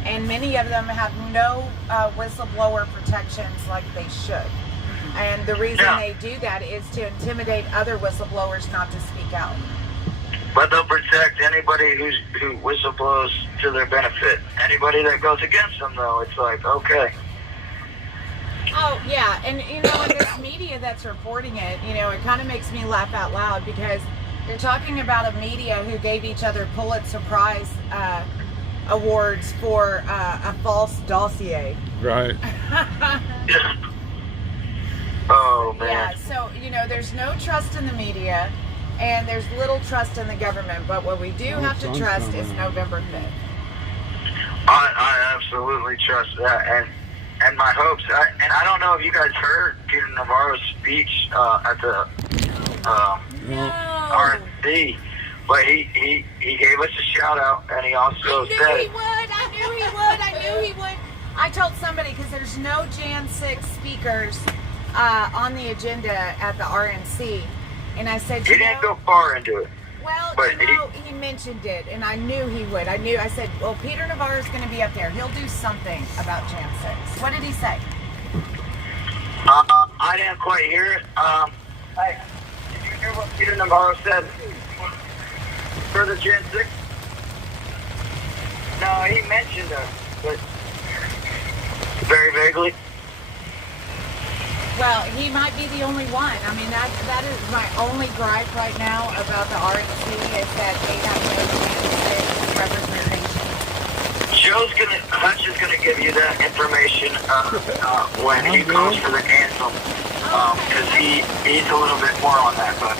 and many of them have no whistleblower protections like they should. And the reason they do that is to intimidate other whistleblowers not to speak out. But they'll protect anybody who whistleblows to their benefit. Anybody that goes against them, though, it's like, okay. Oh, yeah, and, you know, in this media that's reporting it, you know, it kind of makes me laugh out loud, because they're talking about a media who gave each other Pulitzer Prize awards for a false dossier. Right. Oh, man. Yeah, so, you know, there's no trust in the media, and there's little trust in the government, but what we do have to trust is November 5th. I absolutely trust that, and my hopes, and I don't know if you guys heard Peter Navarro's speech at the R&D, but he gave us a shout out, and he also said, I knew he would. I told somebody, because there's no Jan 6 speakers on the agenda at the RNC, and I said, he didn't go far into it. Well, but you know, he mentioned it, and I knew he would. I said, well, Peter Navarro's going to be up there. He'll do something about Jan 6. What did he say? I didn't quite hear it. Hey, did you hear what Peter Navarro said for the Jan 6? No, he mentioned it, but very vaguely. Well, he might be the only one. I mean, that is my only gripe right now about the RNC, is that they have no representation. Hutch is gonna give you that information when he calls for the anthem, because he's a little bit more on that. But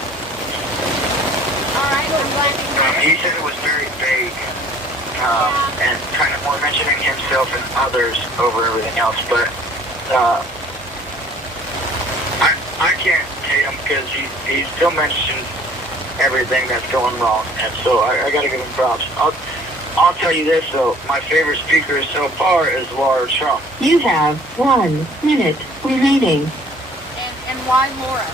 all right, I'm glad to hear it. he said it was very vague, and kind of more mentioning himself and others over everything else. But I can't hate him, because he still mentions everything that's going wrong, and so I gotta give him props. I'll tell you this, though. My favorite speaker so far is Laura Trump. You have 1 minute remaining. And why Laura?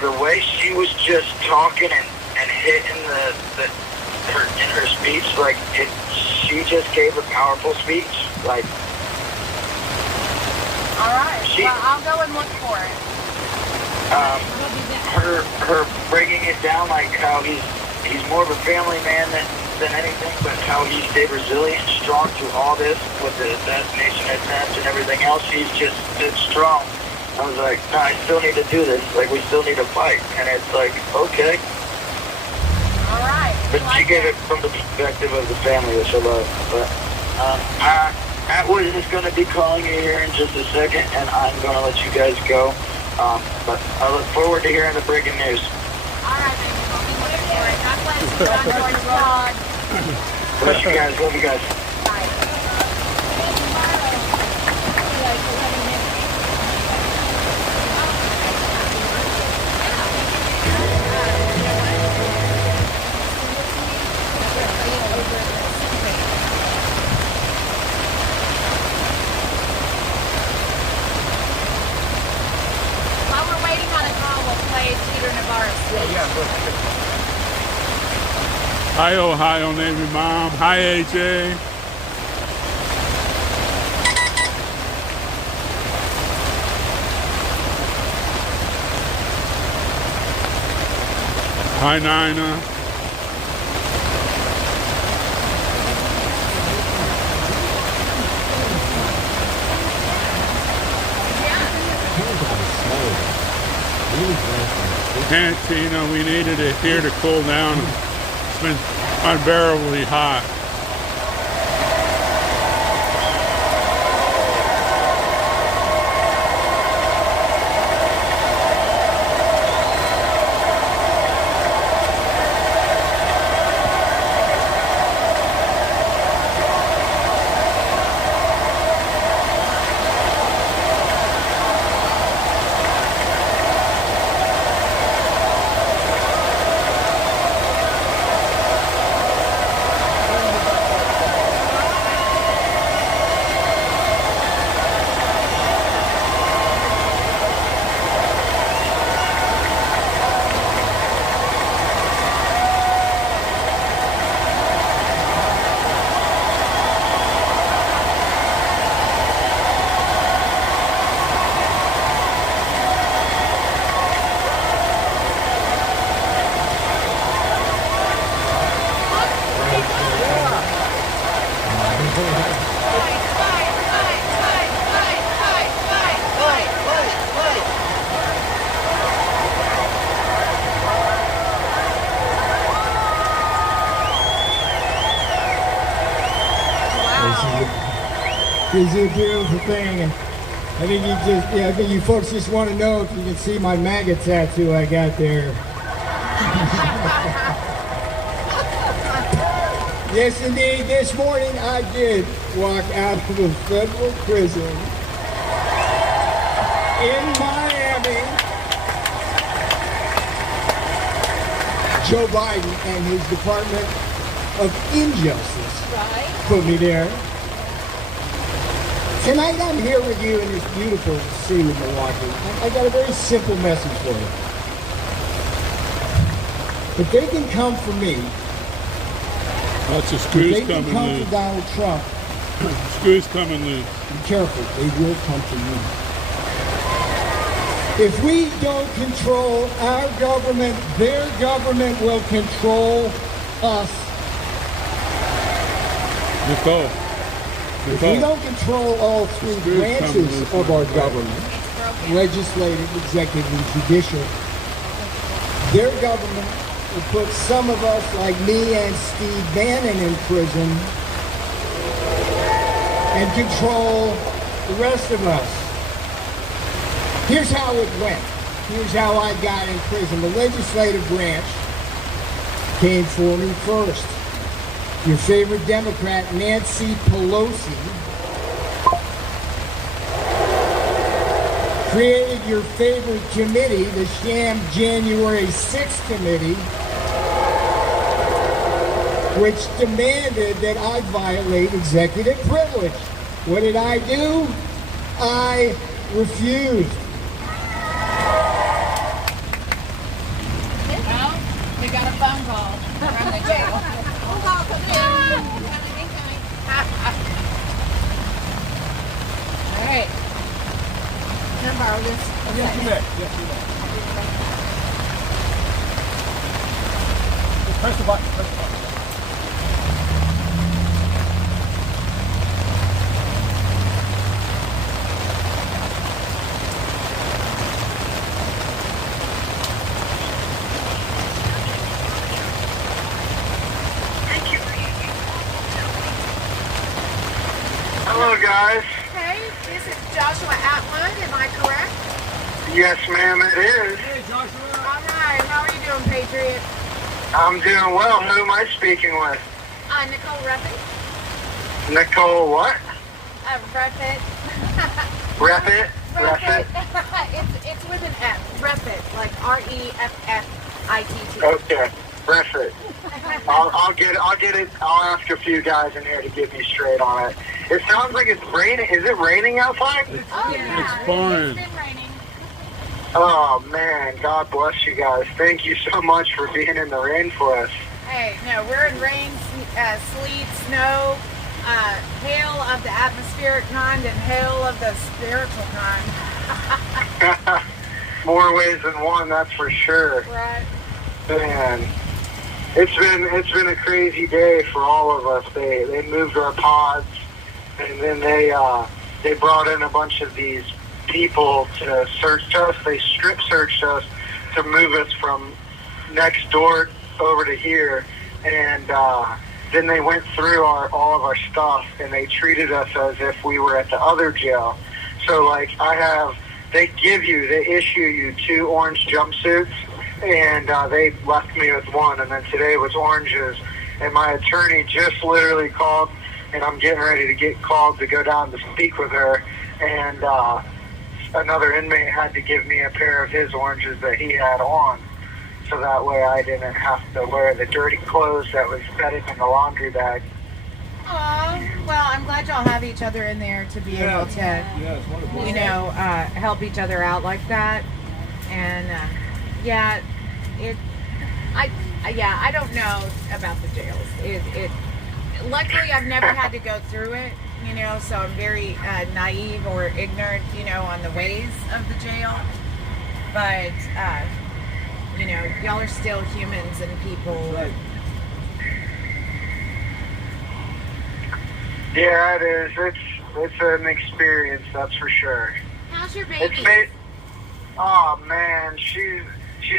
The way she was just talking and hitting in her speech, like, she just gave a powerful speech. Like, all right. Well, I'll go and look for it. Her breaking it down, like how he's more of a family man than anything, but how he stayed resilient, strong through all this with the assassination attempt and everything else. He's just stood strong. I was like, no, I still need to do this. Like, we still need to fight. And it's like, okay. All right. but she gave it from the perspective of the family, which I love. But Atwood is going to be calling you here in just a second, and I'm going to let you guys go. But I look forward to hearing the breaking news. All right, baby. We'll be waiting for it. God bless you. God bless you. Bless you guys. Love you guys. While we're waiting on a call, we'll play Peter Navarro. Hi, Ohio Navy Mom. Hi, AJ. Hi, Nina. And Tina, we needed it here to cool down. It's been unbearably hot. This is a beautiful thing, and I think I think you folks just want to know if you can see my MAGA tattoo I got there. Yes, indeed. This morning I did walk out of a federal prison in Miami. Joe Biden and his Department of Injustice put me there. Tonight I'm here with you in this beautiful city of Milwaukee. I got a very simple message for you. If they can come for me, lots of screws if they can coming come loose. for Donald Trump, Screws coming loose. be careful, they will come for you. If we don't control our government, their government will control us. Nicole. If we don't control all three branches of our government, legislative, executive, and judicial, their government will put some of us, like me and Steve Bannon, in prison and control the rest of us. Here's how it went. Here's how I got in prison. The legislative branch came for me first. Your favorite Democrat, Nancy Pelosi, created your favorite committee, the sham January 6th committee, which demanded that I violate executive privilege. What did I do? I refused. Well, we got a phone call from the jail. Phone call coming in. All right. Can I borrow this? Yes, you may. Yes, you may. Just press the button. Press the button. Hello, guys. Hey, this is Joshua Atwood. Am I correct? Yes, ma'am, it is. Hey, Joshua. All right. How are you doing, Patriot? I'm doing well. Who am I speaking with? Nicole Ruffin. Nicole what? Ruffin. Reppit? Reppit. It's with an F. Reppit, like REFFITT. Okay. Reppit. I'll get it. I'll ask a few guys in here to get me straight on it. It sounds like it's raining. Is it raining outside? Oh yeah, It's pouring. It's been raining. Oh man, God bless you guys. Thank you so much for being in the rain for us. Hey, no, we're in rain, sleet, snow, hail of the atmospheric kind and hail of the spiritual kind. More ways than one, that's for sure. Right. Man, it's been a crazy day for all of us. They moved our pods, and then they brought in a bunch of these people to search us. They strip searched us to move us from next door over to here, and then they went through all of our stuff, and they treated us as if we were at the other jail. So like they issue you 2 orange jumpsuits, and they left me with 1, and then today was oranges, and my attorney just literally called, and I'm getting ready to get called to go down to speak with her, and another inmate had to give me a pair of his oranges that he had on, so that way I didn't have to wear the dirty clothes that was sitting in the laundry bag. Oh, well, I'm glad y'all have each other in there to be able to, It's wonderful. help each other out like that. And I don't know about the jails. Luckily, I've never had to go through it, so I'm very naive or ignorant, on the ways of the jail. But, y'all are still humans and people. Right. Yeah, it is. It's an experience, that's for sure. How's your baby? Oh man, she's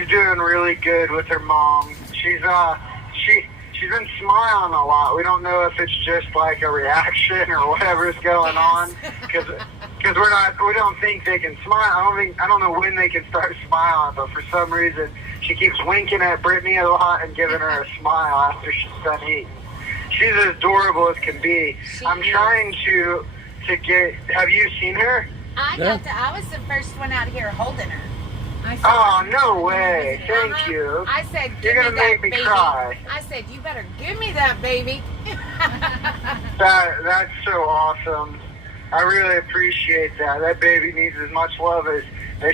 doing really good with her mom. She's been smiling a lot. We don't know if it's just like a reaction or whatever's going on, because we don't think they can smile. I don't know when they can start smiling, but for some reason she keeps winking at Brittany a lot and giving her a smile after she's done eating. She's as adorable as can be. I'm trying to get. Have you seen her? I was the first one out here holding her. Oh, no way. Thank you. I said, You're going to make me cry. I said, you better give me that baby. That's so awesome. I really appreciate that. That baby needs as much love as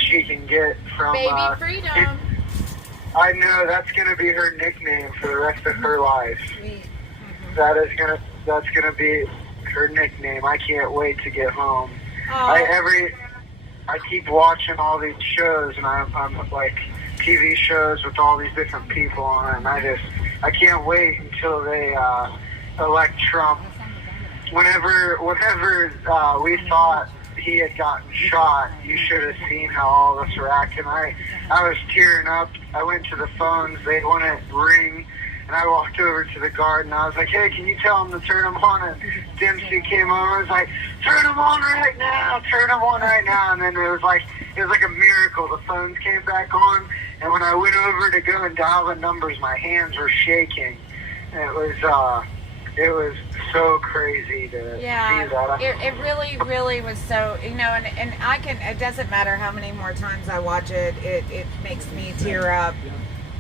she can get from... Baby freedom. I know. That's going to be her nickname for the rest of her life. Sweet. That's gonna be her nickname. I can't wait to get home. I keep watching all these shows, and I'm like TV shows with all these different people on it, and I can't wait until they elect Trump. Whenever we thought he had gotten shot, you should have seen how all of us were acting. I was tearing up. I went to the phones. They wouldn't ring. And I walked over to the guard, and I was like, hey, can you tell him to turn them on? And Dempsey came over and was like, turn them on right now, turn them on right now. And then it was like a miracle. The phones came back on, and when I went over to go and dial the numbers, my hands were shaking. And it was so crazy to see that. It really, really was so, and it doesn't matter how many more times I watch it, it makes me tear up.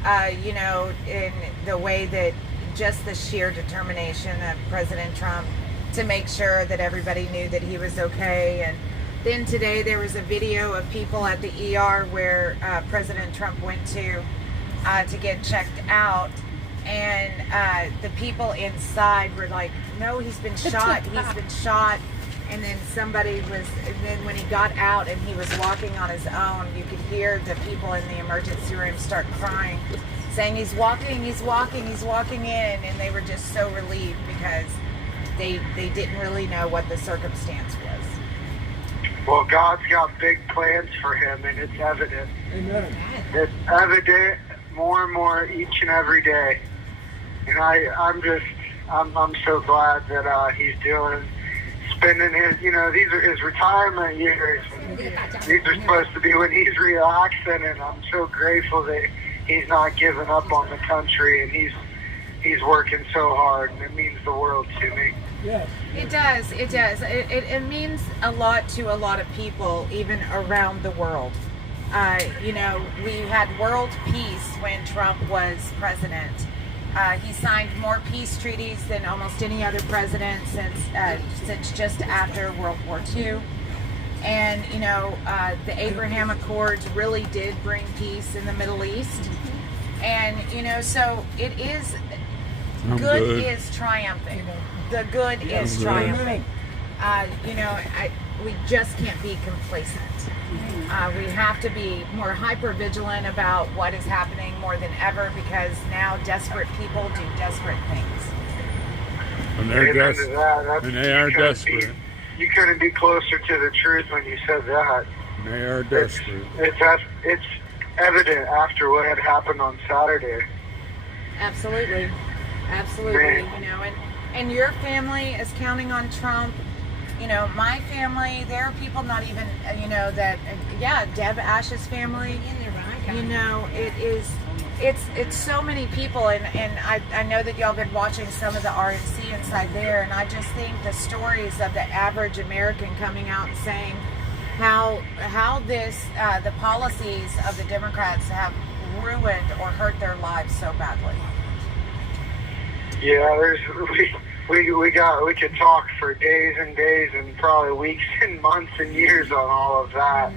In the way that just the sheer determination of President Trump to make sure that everybody knew that he was okay. And then today there was a video of people at the ER where President Trump went to get checked out. And the people inside were like, no, he's been shot. He's been shot. And then when he got out and he was walking on his own, you could hear the people in the emergency room start crying, saying, he's walking in. And they were just so relieved because they didn't really know what the circumstance was. Well, God's got big plans for him, and it's evident. Amen. It's evident more and more each and every day. And I'm so glad that he's spending his, these are his retirement years. These are supposed to be when he's relaxing, and I'm so grateful that he's not giving up on the country, and he's working so hard, and it means the world to me. Yes. It does. It means a lot to a lot of people, even around the world. We had world peace when Trump was president. He signed more peace treaties than almost any other president since just after World War II. And, the Abraham Accords really did bring peace in the Middle East. And, so it is, good is triumphing. The good is triumphing. We just can't be complacent. We have to be more hyper-vigilant about what is happening more than ever, because now desperate people do desperate things. And they're desperate. You couldn't be closer to the truth when you said that. They are desperate. It's evident after what had happened on Saturday. Absolutely. And your family is counting on Trump. My family, there are people not even, Deb Ash's family, it's so many people, and I know that y'all been watching some of the RNC inside there, and I just think the stories of the average American coming out and saying how the policies of the Democrats have ruined or hurt their lives so badly. Yeah, we could talk for days and days and probably weeks and months and years on all of that.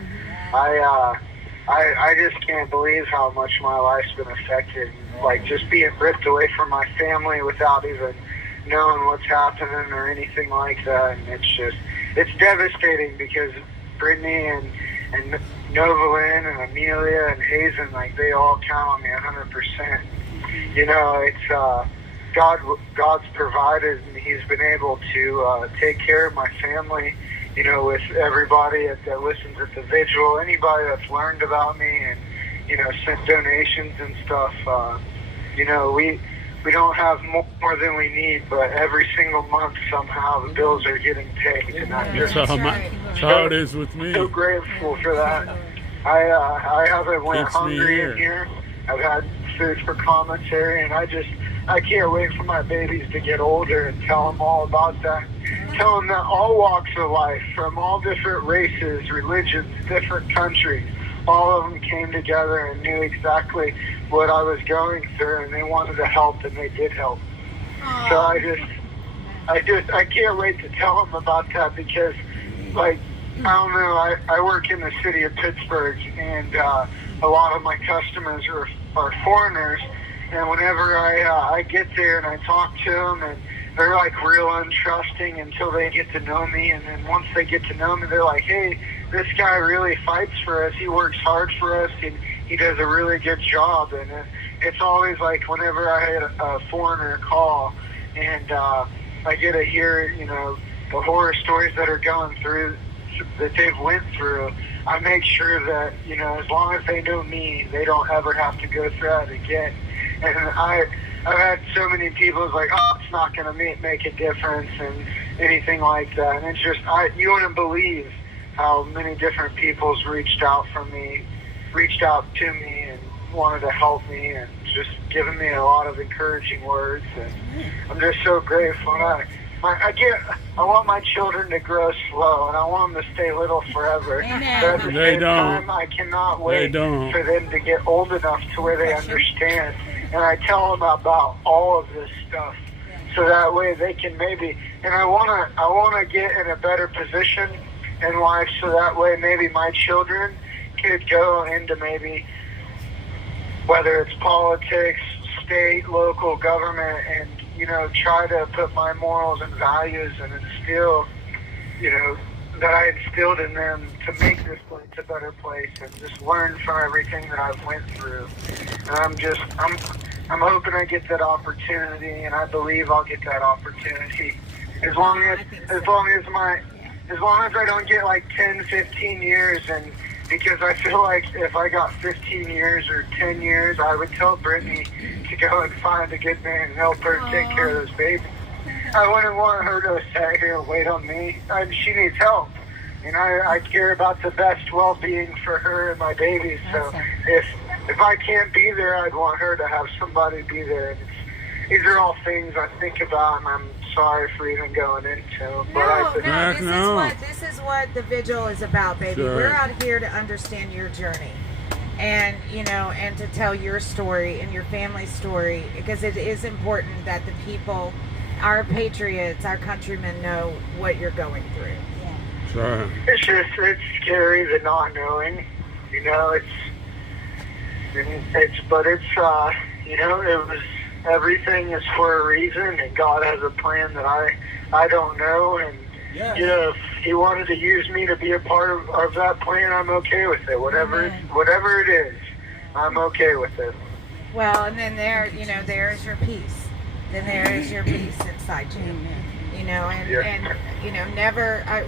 I just can't believe how much my life's been affected. Like, just being ripped away from my family without even knowing what's happening or anything like that. And it's devastating, because Brittany and Novalyn and Amelia and Hazen, like, they all count on me 100%. It's God's provided, and He's been able to take care of my family, with everybody that listens at the Vigil, anybody that's learned about me and, sent donations and stuff. We don't have more than we need, but every single month somehow the bills are getting paid. And That's how it is with me. So grateful for that. I haven't went hungry in here. I've had food for commentary, and I can't wait for my babies to get older and tell them all about that. Tell them that all walks of life, from all different races, religions, different countries, all of them came together and knew exactly what I was going through, and they wanted to help, and they did help. Aww. So I can't wait to tell them about that, because, like, I don't know, I work in the city of Pittsburgh, and a lot of my customers are foreigners. And whenever I get there and I talk to them, and they're like real untrusting until they get to know me. And then once they get to know me, they're like, hey, this guy really fights for us. He works hard for us, and he does a really good job. And it's always like whenever I had a foreigner call, and I get to hear, the horror stories that are going through, that they've went through, I make sure that, as long as they know me, they don't ever have to go through that again. And I've had so many people like, oh, it's not going to make a difference and anything like that. And it's just, you wouldn't believe how many different people's reached out to me and wanted to help me and just given me a lot of encouraging words. And I'm just so grateful. I want my children to grow slow, and I want them to stay little forever. But at the same time, I cannot wait for them to get old enough to where they understand. And I tell them about all of this stuff, so that way they can maybe. And I wanna get in a better position in life, so that way maybe my children could go into maybe, whether it's politics, state, local government, and try to put my morals and values and instill, that I instilled in them to make this place a better place, and just learn from everything that I've went through. And I'm hoping I get that opportunity, and I believe I'll get that opportunity. As long as I don't get like 10, 15 years, and because I feel like if I got 15 years or 10 years, I would tell Brittany to go and find a good man and help her take care of those babies. I wouldn't want her to sit here and wait on me. She needs help. And I care about the best well-being for her and my babies. So if I can't be there, I'd want her to have somebody be there. And these are all things I think about, and I'm sorry for even going into. This is what the Vigil is about, baby. Sure. We're out here to understand your journey. And, and to tell your story and your family's story, because it is important that the people, our patriots, our countrymen know what you're going through. Sure. It's scary the not knowing, it was, everything is for a reason, and God has a plan that I don't know, and, if He wanted to use me to be a part of that plan, I'm okay with it. Whatever it is, I'm okay with it. Well, and then there is your peace. Then there is your peace inside you.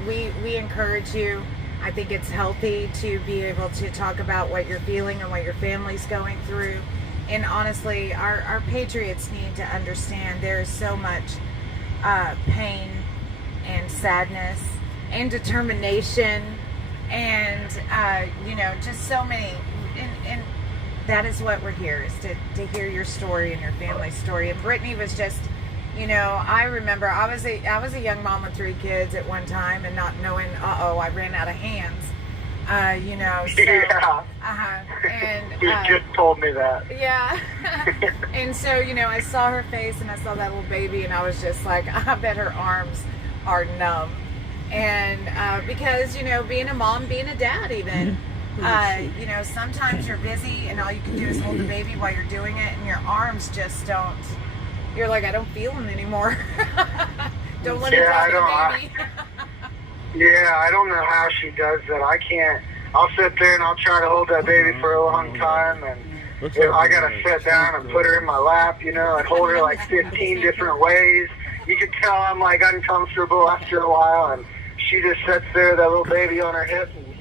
We encourage you. I think it's healthy to be able to talk about what you're feeling and what your family's going through. And honestly, our patriots need to understand there is so much pain and sadness and determination and, just so many. And that is what we're here, is to hear your story and your family's story. And Brittany was just... I remember I was a young mom with 3 kids at one time, and not knowing, I ran out of hands. And you just told me that. Yeah. And so, I saw her face and I saw that little baby, and I was just like, I bet her arms are numb. And because, being a mom, being a dad even, sometimes you're busy and all you can do is hold the baby while you're doing it, and your arms just don't. You're like, I don't feel him anymore. Don't let him drop your baby. I don't know how she does that. I can't. I'll sit there and I'll try to hold that baby for a long time, and I gotta sit down and put her in my lap, and hold her like 15 different ways. You can tell I'm like uncomfortable after a while, and she just sits there, that little baby on her hip, and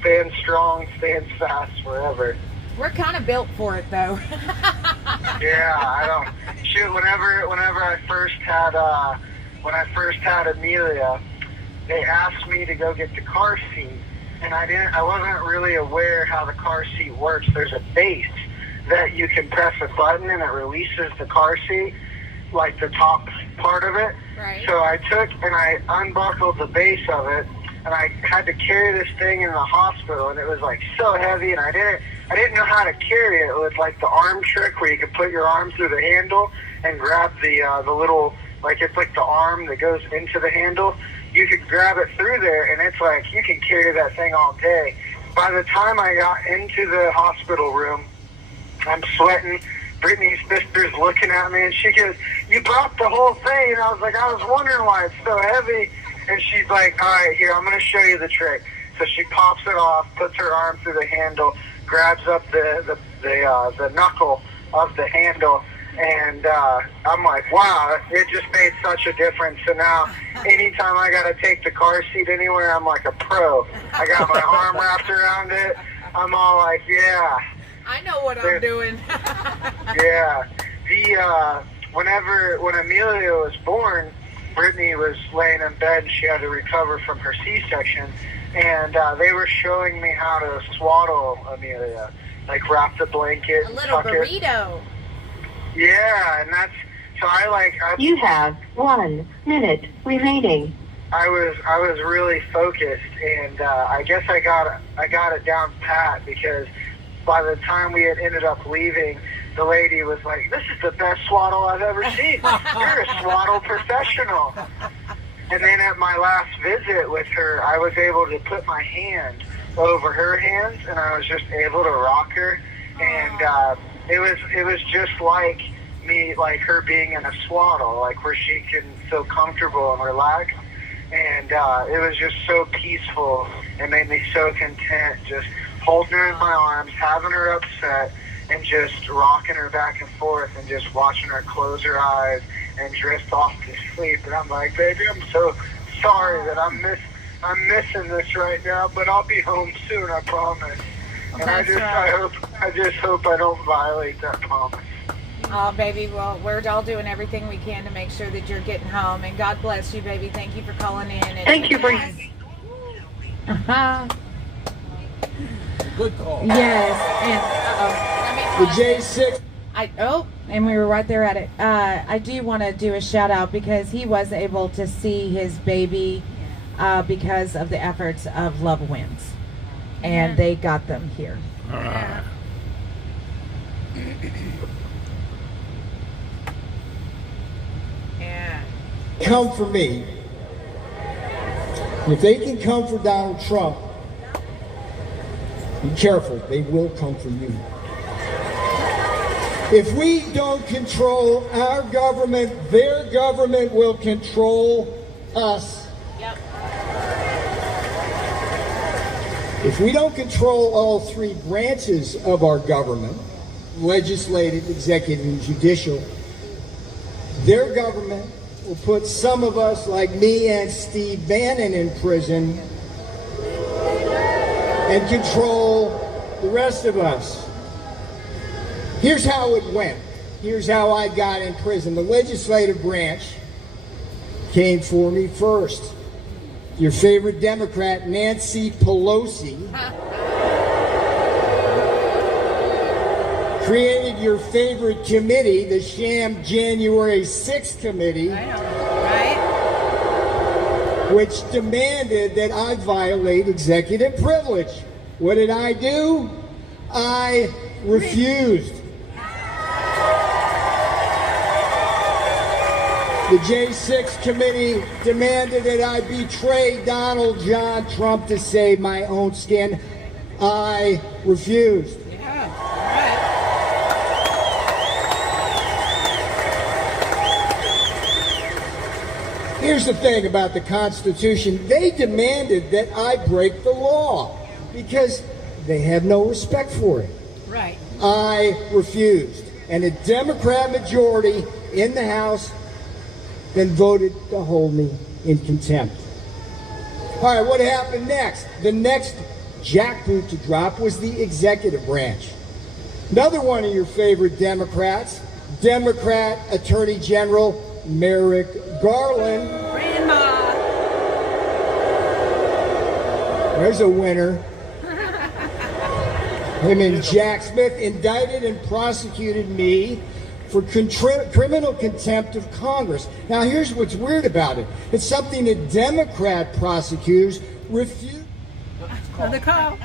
stands strong, stands fast forever. We're kind of built for it, though. I don't. Shoot, whenever I first had Amelia, they asked me to go get the car seat, and I wasn't really aware how the car seat works. There's a base that you can press a button and it releases the car seat, like the top part of it. Right. So I took and I unbuckled the base of it, and I had to carry this thing in the hospital, and it was like so heavy, and I didn't know how to carry it. It was like the arm trick where you could put your arm through the handle and grab the little, like it's like the arm that goes into the handle. You could grab it through there, and it's like you can carry that thing all day. By the time I got into the hospital room, I'm sweating. Brittany's sister's looking at me, and she goes, "You brought the whole thing." And I was like, I was wondering why it's so heavy. And she's like, "All right, here, I'm going to show you the trick." So she pops it off, puts her arm through the handle, grabs up the knuckle of the handle, and I'm like, wow, it just made such a difference. So now, anytime I got to take the car seat anywhere, I'm like a pro. I got my arm wrapped around it. I'm all like, yeah. I know what I'm doing. Yeah. When Amelia was born, Brittany was laying in bed, and she had to recover from her C-section, and they were showing me how to swaddle Amelia, like wrap the blanket, a little burrito. Yeah, and that's so You have 1 minute remaining. I was really focused, and I guess I got it down pat, because by the time we had ended up leaving, the lady was like, "This is the best swaddle I've ever seen. You're a swaddle professional." And then at my last visit with her, I was able to put my hand over her hands, and I was just able to rock her. And it was just like me, like her being in a swaddle, like where she can feel comfortable and relaxed. And it was just so peaceful. It made me so content, just holding her in my arms, having her upset, and just rocking her back and forth, and just watching her close her eyes and drift off to sleep. And I'm like, "Baby, I'm so sorry that I'm missing this right now, but I'll be home soon, I promise." And I just hope I don't violate that promise. Oh, baby, well, we're all doing everything we can to make sure that you're getting home. And God bless you, baby. Thank you for calling in. And Thank you for. Good call. Yes. And The J6. And we were right there at it. I do want to do a shout out because he was able to see his baby because of the efforts of Love Wins, and they got them here. Yeah. Come for me. If they can come for Donald Trump, be careful, they will come for you. If we don't control our government, their government will control us. Yep. If we don't control all three branches of our government, legislative, executive, and judicial, their government will put some of us, like me and Steve Bannon, in prison and control the rest of us. Here's how it went. Here's how I got in prison. The legislative branch came for me first. Your favorite Democrat, Nancy Pelosi, created your favorite committee, the sham January 6th committee, which demanded that I violate executive privilege. What did I do? I refused. The J6 committee demanded that I betray Donald John Trump to save my own skin. I refused. Here's the thing about the Constitution. They demanded that I break the law because they have no respect for it. Right. I refused. And a Democrat majority in the House then voted to hold me in contempt. All right, what happened next? The next jackboot to drop was the executive branch. Another one of your favorite Democrats, Democrat Attorney General Merrick Garland. Grandma. There's a winner. Him and Jack Smith indicted and prosecuted me for criminal contempt of Congress. Now, here's what's weird about it. It's something that Democrat prosecutors refuse. Another call.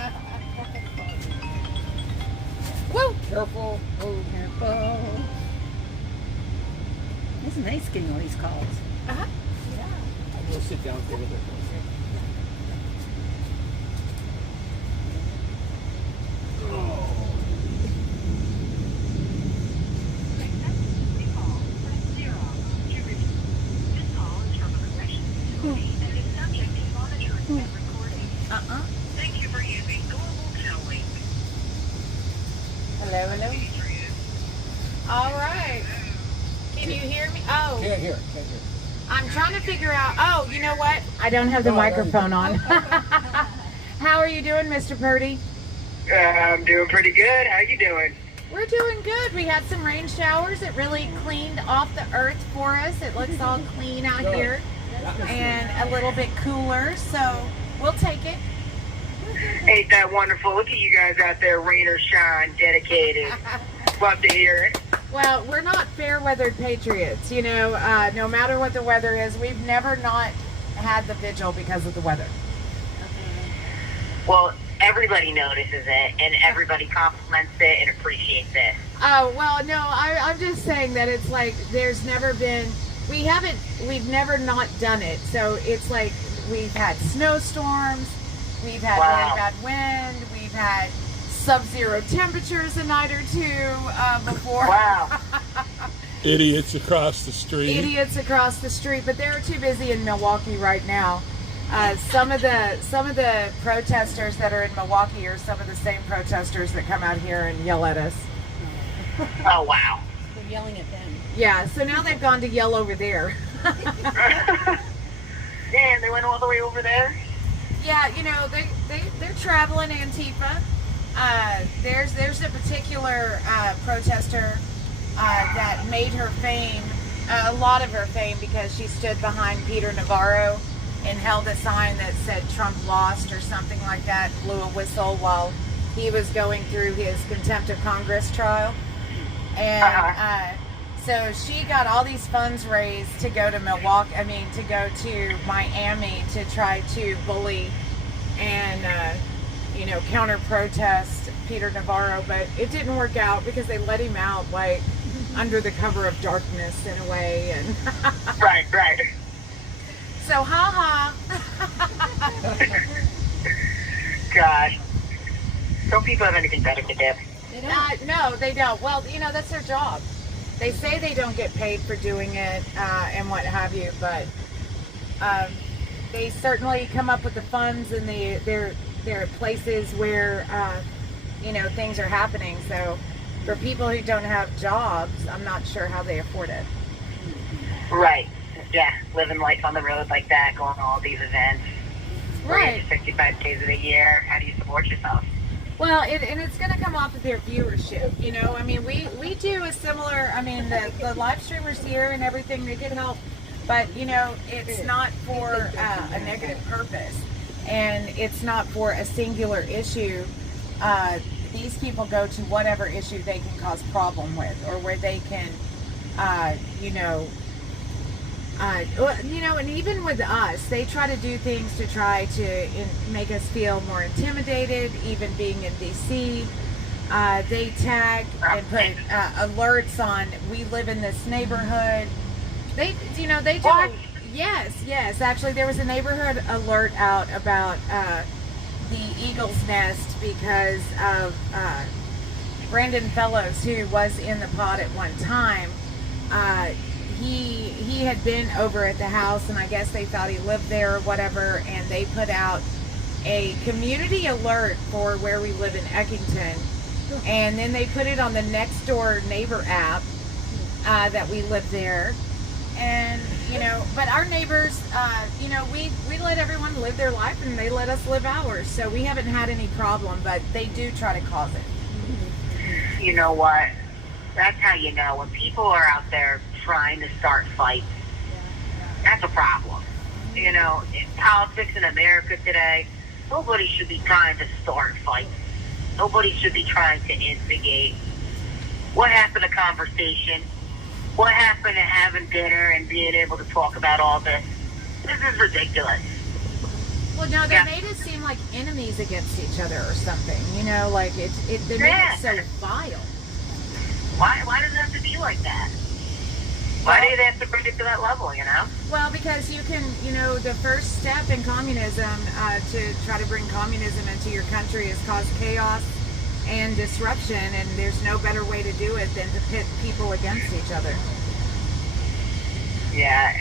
Woo! Careful. Oh, careful. It's nice getting all these calls. Uh-huh. I'm going to sit down over there. Thank you for using Global Towing. Hello. All right. Can you hear me? Oh. Can't hear. I'm trying to figure out. Oh, you know what? I don't have the microphone on. How are you doing, Mr. Purdy? I'm doing pretty good. How you doing? We're doing good. We had some rain showers. It really cleaned off the earth for us. It looks all clean out here and a little bit cooler, so we'll take it. Ain't that wonderful? Look at you guys out there, rain or shine, dedicated. Love to hear it. Well, we're not fair-weathered patriots, you know. No matter what the weather is, we've never not had the vigil because of the weather. Well, everybody notices it, and everybody compliments it and appreciates it. Oh, well, no, I'm just saying that it's like there's never been, we've never not done it. So it's like we've had snowstorms, we've had really bad wind, we've had sub-zero temperatures a night or two before. Wow. Idiots across the street. But they're too busy in Milwaukee right now. Some of the protesters that are in Milwaukee are some of the same protesters that come out here and yell at us. Oh, wow. We're yelling at them. Yeah, so now they've gone to yell over there. Damn, they went all the way over there? Yeah, you know, they're traveling Antifa. There's a particular protester that made her fame, a lot of her fame, because she stood behind Peter Navarro and held a sign that said Trump lost or something like that, blew a whistle while he was going through his contempt of Congress trial. And so she got all these funds raised to go to to go to Miami to try to bully and, counter-protest Peter Navarro, but it didn't work out because they let him out, like, under the cover of darkness in a way. And Right. so, Gosh. Don't people have anything better to do? No, they don't. Well, that's their job. They say they don't get paid for doing it and what have you, but they certainly come up with the funds, and there are places where things are happening. So for people who don't have jobs, I'm not sure how they afford it. Right. Yeah, living life on the road like that, going to all these events. Right. 65 days of the year. How do you support yourself? Well, and it's going to come off of their viewership, I mean, we do a similar, the live streamers here and everything, they can help, but, it's not for a negative purpose, and it's not for a singular issue. These people go to whatever issue they can cause problem with, or where they can, and even with us, they try to do things to try to make us feel more intimidated. Even being in DC, they tag and put alerts on. We live in this neighborhood. They do. Yes. Actually, there was a neighborhood alert out about the Eagle's Nest because of Brandon Fellows, who was in the pod at one time. He had been over at the house, and I guess they thought he lived there or whatever, and they put out a community alert for where we live in Eckington, and then they put it on the next door neighbor app that we live there. And but our neighbors, we let everyone live their life, and they let us live ours, so we haven't had any problem, but they do try to cause it. You know what? That's how you know when people are out there trying to start fights. That's a problem. In politics in America today, nobody should be trying to start fights. Nobody should be trying to instigate. What happened to conversation? What happened to having dinner and being able to talk about all this? This is ridiculous. Well, no, they made us seem like enemies against each other or something. Like they made it so vile. Why does it have to be like that? Why do they have to bring it to that level, Well, because you can, the first step in communism, to try to bring communism into your country, is cause chaos and disruption, and there's no better way to do it than to pit people against each other. Yeah,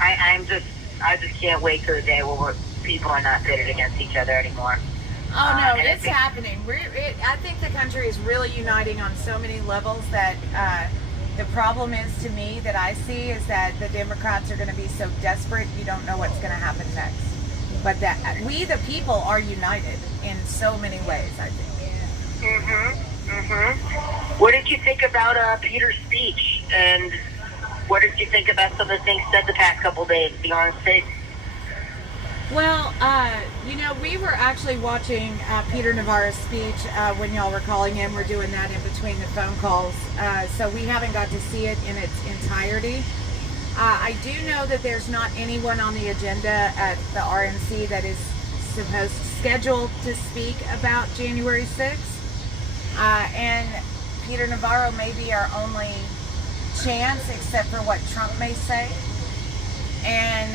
I just can't wait till the day where people are not pitted against each other anymore. Oh no, it's happening. I think the country is really uniting on so many levels that the problem is, to me, that I see, is that the Democrats are going to be so desperate you don't know what's going to happen next. But that we, the people, are united in so many ways, I think. What did you think about Peter's speech? And what did you think about some of the things said the past couple days at the RNC? Well, we were actually watching Peter Navarro's speech when y'all were calling in. We're doing that in between the phone calls, so we haven't got to see it in its entirety. I do know that there's not anyone on the agenda at the RNC that is scheduled to speak about January 6th, and Peter Navarro may be our only chance, except for what Trump may say. And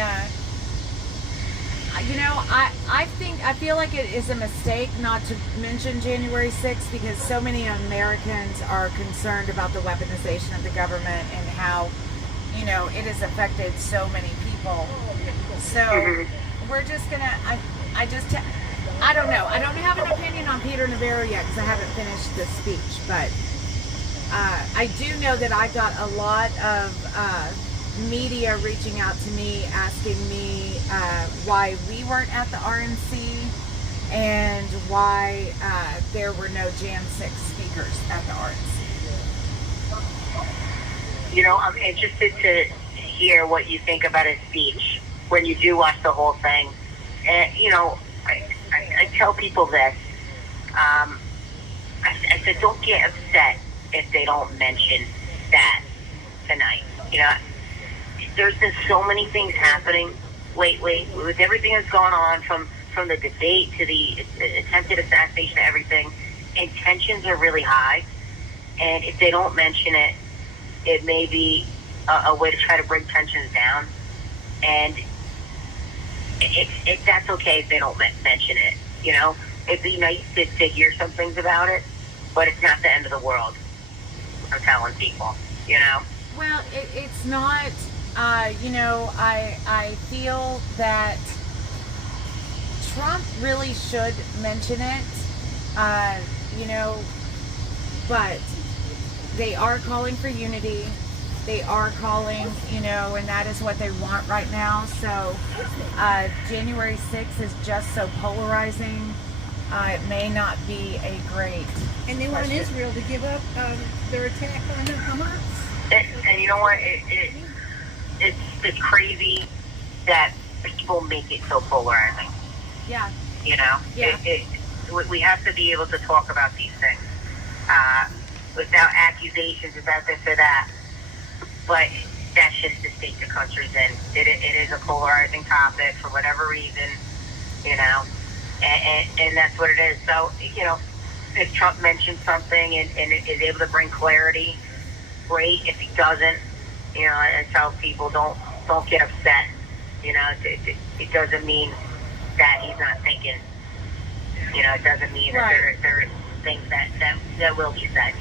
I feel like it is a mistake not to mention January 6th, because so many Americans are concerned about the weaponization of the government and how, it has affected so many people. So we're just gonna, I don't know. I don't have an opinion on Peter Navarro yet because I haven't finished the speech, but I do know that I got a lot of media reaching out to me, asking me why we weren't at the RNC and why there were no Jan 6 speakers at the RNC. I'm interested to hear what you think about his speech when you do watch the whole thing. And, I tell people this. I said, don't get upset if they don't mention that tonight. There's been so many things happening lately with everything that's going on, from the debate to the attempted assassination to everything. And tensions are really high. And if they don't mention it, it may be a way to try to bring tensions down. And that's okay if they don't mention it. It'd be nice to hear some things about it, but it's not the end of the world. I'm telling people, Well, it's not, I feel that Trump really should mention it, but they are calling for unity. They are calling, and that is what they want right now. So January 6th is just so polarizing. It may not be a great. And they want Israel to give up their attack on Hamas. And you know what? It's crazy that people make it so polarizing. Yeah. Yeah. We have to be able to talk about these things without accusations, without this or that. But that's just the state the country's in. It is a polarizing topic for whatever reason, and that's what it is. So, if Trump mentions something and is able to bring clarity, great. If he doesn't, I tell people don't get upset. It doesn't mean that he's not thinking. It doesn't mean that there are things that will be said.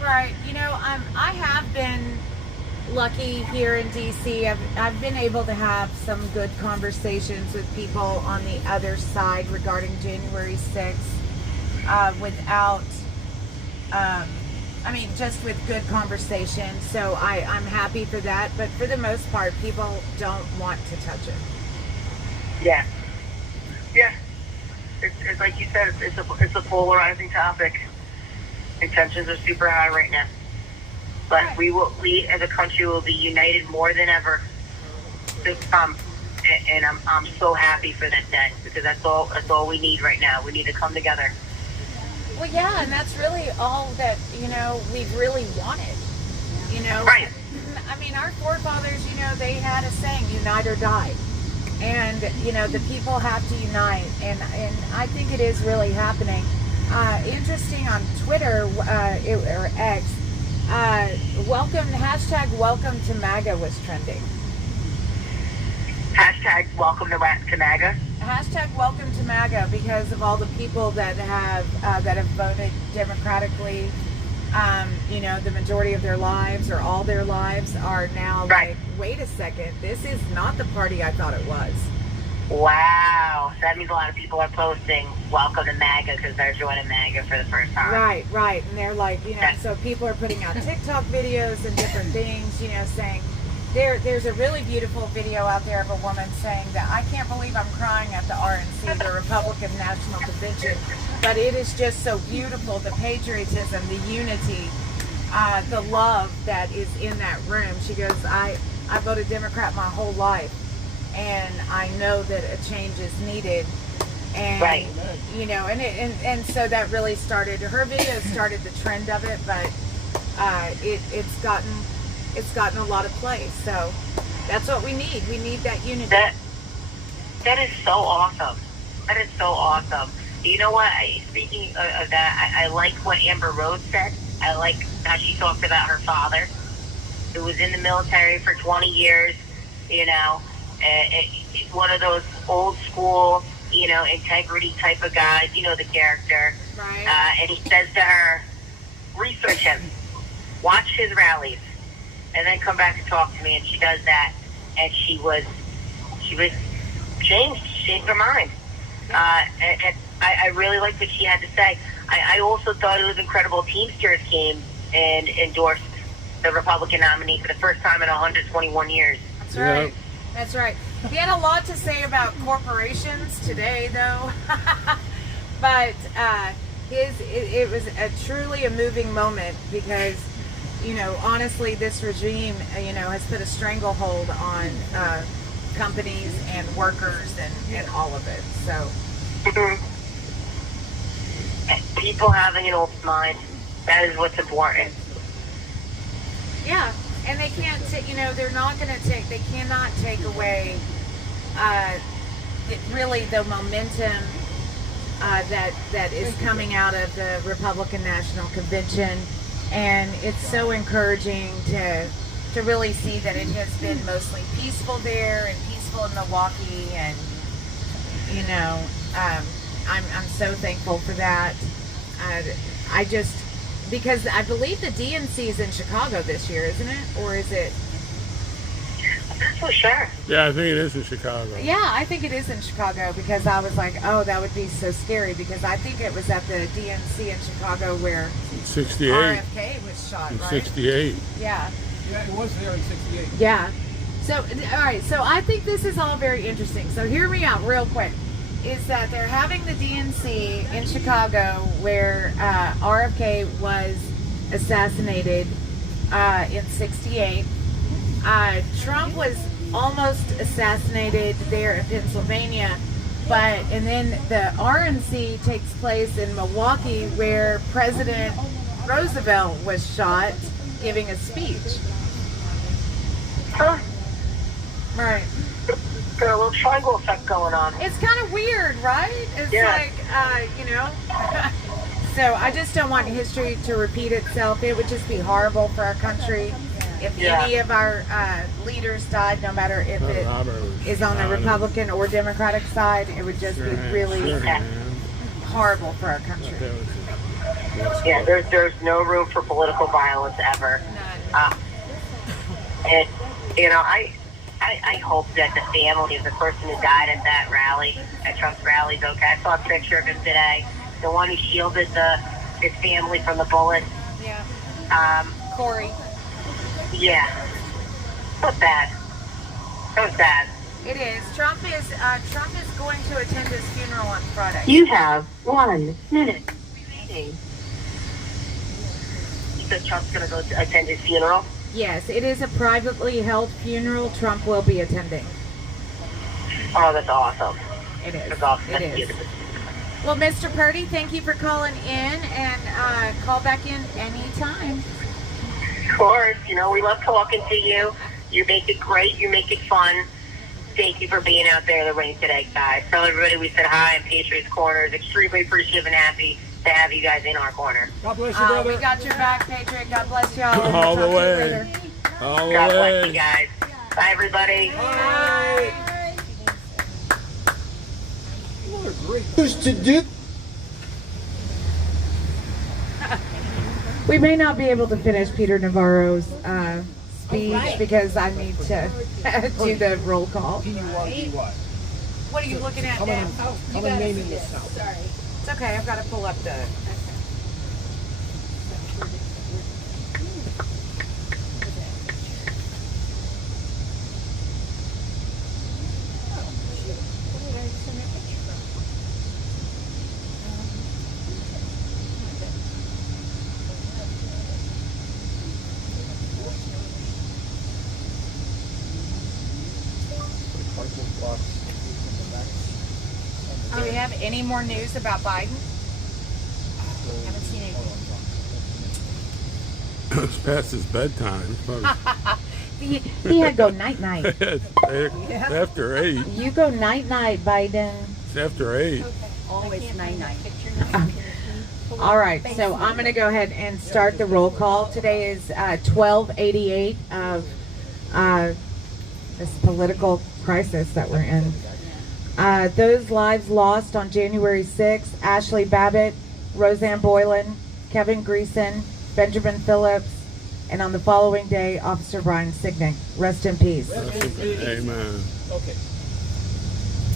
Right. I have been lucky here in D.C. I've been able to have some good conversations with people on the other side regarding January 6th without, just with good conversation. So I'm happy for that. But for the most part, people don't want to touch it. Yeah. Yeah. It's like you said, it's a polarizing topic. Tensions are super high right now, but we as a country will be united more than ever this time, and I'm so happy for that day, because that's all we need right now. We need to come together. Well, yeah, and that's really all that we've really wanted. Right. Our forefathers, they had a saying, "Unite or die," and the people have to unite, and I think it is really happening. Interesting on Twitter or X, welcome to MAGA was trending. Hashtag welcome to MAGA. Hashtag welcome to MAGA, because of all the people that have voted democratically. The majority of their lives or all their lives are now like, wait a second, this is not the party I thought it was. Wow. So that means a lot of people are posting welcome to MAGA because they're joining MAGA for the first time. Right. And they're like, so people are putting out TikTok videos and different things, saying, there's a really beautiful video out there of a woman saying that I can't believe I'm crying at the RNC, the Republican National Convention, but it is just so beautiful, the patriotism, the unity, the love that is in that room. She goes, I voted Democrat my whole life, and I know that a change is needed. And and so that really started, her video started the trend of it, but it's gotten a lot of play. So that's what we need. We need that unity. That is so awesome. That is so awesome. You know what? Speaking of that, I like what Amber Rose said. I like how she talked about her father, who was in the military for 20 years, one of those old school, integrity type of guys, the character. Right. And he says to her, research him, watch his rallies, and then come back and talk to me. And she does that, and she was changed. She changed her mind. And I really liked what she had to say. I also thought it was incredible. Teamsters came and endorsed the Republican nominee for the first time in 121 years. That's right. Yep. That's right. He had a lot to say about corporations today, though. But it was truly a moving moment, because you know, honestly, this regime, you know, has put a stranglehold on companies and workers and all of it. So People having an open mind, that is what's important. yeah, and they can't, you know, they're not going to take, they cannot take away really the momentum that is coming out of the Republican National Convention, and it's so encouraging to really see that it has been mostly peaceful there and peaceful in Milwaukee, and you know, I'm so thankful for that. I just, because I believe the DNC is in Chicago this year, isn't it, or is it? For sure. Yeah, I think it is in Chicago. Yeah, I think it is in Chicago, because I was like, oh, that would be so scary, because I think it was at the DNC in Chicago where 68. RFK was shot, In right? 68. Yeah. Yeah, it was there in 68. Yeah. So, all right. So I think this is all very interesting. So hear me out real quick. Is that they're having the DNC in Chicago where RFK was assassinated in 68. Trump was almost assassinated there in Pennsylvania, and then the RNC takes place in Milwaukee where President Roosevelt was shot giving a speech. Huh? Right. Got a little triangle effect going on. It's kind of weird, right? It's Yeah. like, you know. So I just don't want history to repeat itself. It would just be horrible for our country if any of our leaders died, no matter if it is on the Republican or Democratic side. It would just be really horrible for our country. Yeah, there's no room for political violence ever. And you know, I hope that the family of the person who died at that rally, at Trump's rally, is okay. I saw a picture of him today. The one who shielded his family from the bullet. Yeah. Corey. Yeah. So sad. So sad. It is. Trump is going to attend his funeral on Friday. You have 1 minute remaining. You said Trump's going to go to attend his funeral? Yes, it is a privately held funeral. Trump will be attending. Oh, that's awesome. It is. That's awesome. It That's is. beautiful. Well, Mr. Purdy, thank you for calling in, and call back in anytime. Of course. You know, we love talking to you. You make it great. You make it fun. Thank you for being out there in the rain today, guys. Tell everybody we said hi in Patriots Corner. Is extremely appreciative and happy to have you guys in our corner. God bless you, brother. We got your back, Patriot. God bless y'all. All the Talk to you way. later. All the God bless way. you guys. Bye, everybody. Bye. What a great. Who's to do? We may not be able to finish Peter Navarro's speech because I need to do the roll call. P-U-R-D-Y. What are you looking at Come now? on, come on, name in this now. Sorry. It's okay. I've got to pull up the. Do we have any more news about Biden? Haven't seen anything. It's past his bedtime. He had go night night. It's after 8. You go night night, Biden. It's after 8. Always night night. All right, so I'm going to go ahead and start the roll call. Today is 1288 of this political crisis that we're in. Those lives lost on January 6th, Ashley Babbitt, Roseanne Boylan, Kevin Greason, Benjamin Phillips, and on the following day, Officer Brian Signick. Rest in peace. Amen. Okay.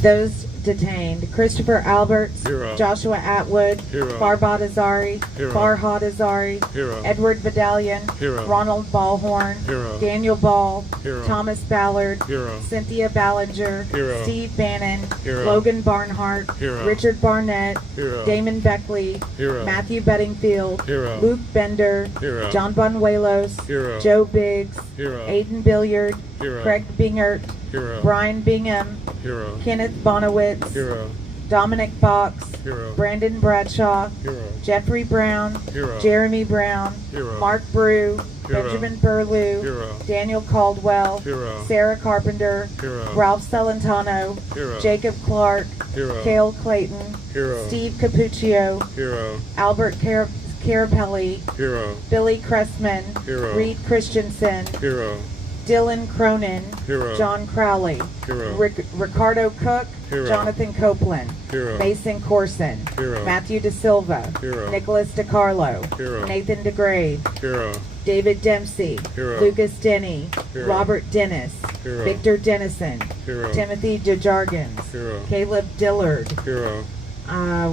Those detained. Christopher Alberts, Hero. Joshua Atwood, Hero. Farhad Azari, Hero. Farhad Azari, Hero. Edward Vidalian, Hero. Ronald Ballhorn, Hero. Daniel Ball, Hero. Thomas Ballard, Hero. Cynthia Ballinger, Hero. Steve Bannon, Hero. Logan Barnhart, Hero. Richard Barnett, Hero. Damon Beckley, Hero. Matthew Bedingfield, Hero. Luke Bender, Hero. John Banuelos, Hero. Joe Biggs, Hero. Aiden Billiard, Hero. Craig Bingert, Hero. Brian Bingham, Hero. Kenneth Bonowitz, Hero. Dominic Fox, Hero. Brandon Bradshaw, Hero. Jeffrey Brown, Hero. Jeremy Brown, Hero. Mark Brew, Hero. Benjamin Burlew, Hero. Daniel Caldwell, Hero. Sarah Carpenter, Hero. Ralph Celentano, Hero. Jacob Clark, Hero. Cale Clayton, Hero. Steve Capuccio, Hero. Albert Carapelli, Hero. Billy Cressman, Hero. Reed Christensen, Hero. Dylan Cronin, Hero. John Crowley, Hero. Ricardo Cook, Hero. Jonathan Copeland, Hero. Mason Corson, Hero. Matthew De Silva, Hero. Nicholas DiCarlo, Hero. Nathan DeGrade, Hero. David Dempsey, Hero. Lucas Denny, Hero. Robert Dennis, Hero. Victor Dennison, Hero. Timothy DeJargens, Hero. Caleb Dillard, Hero.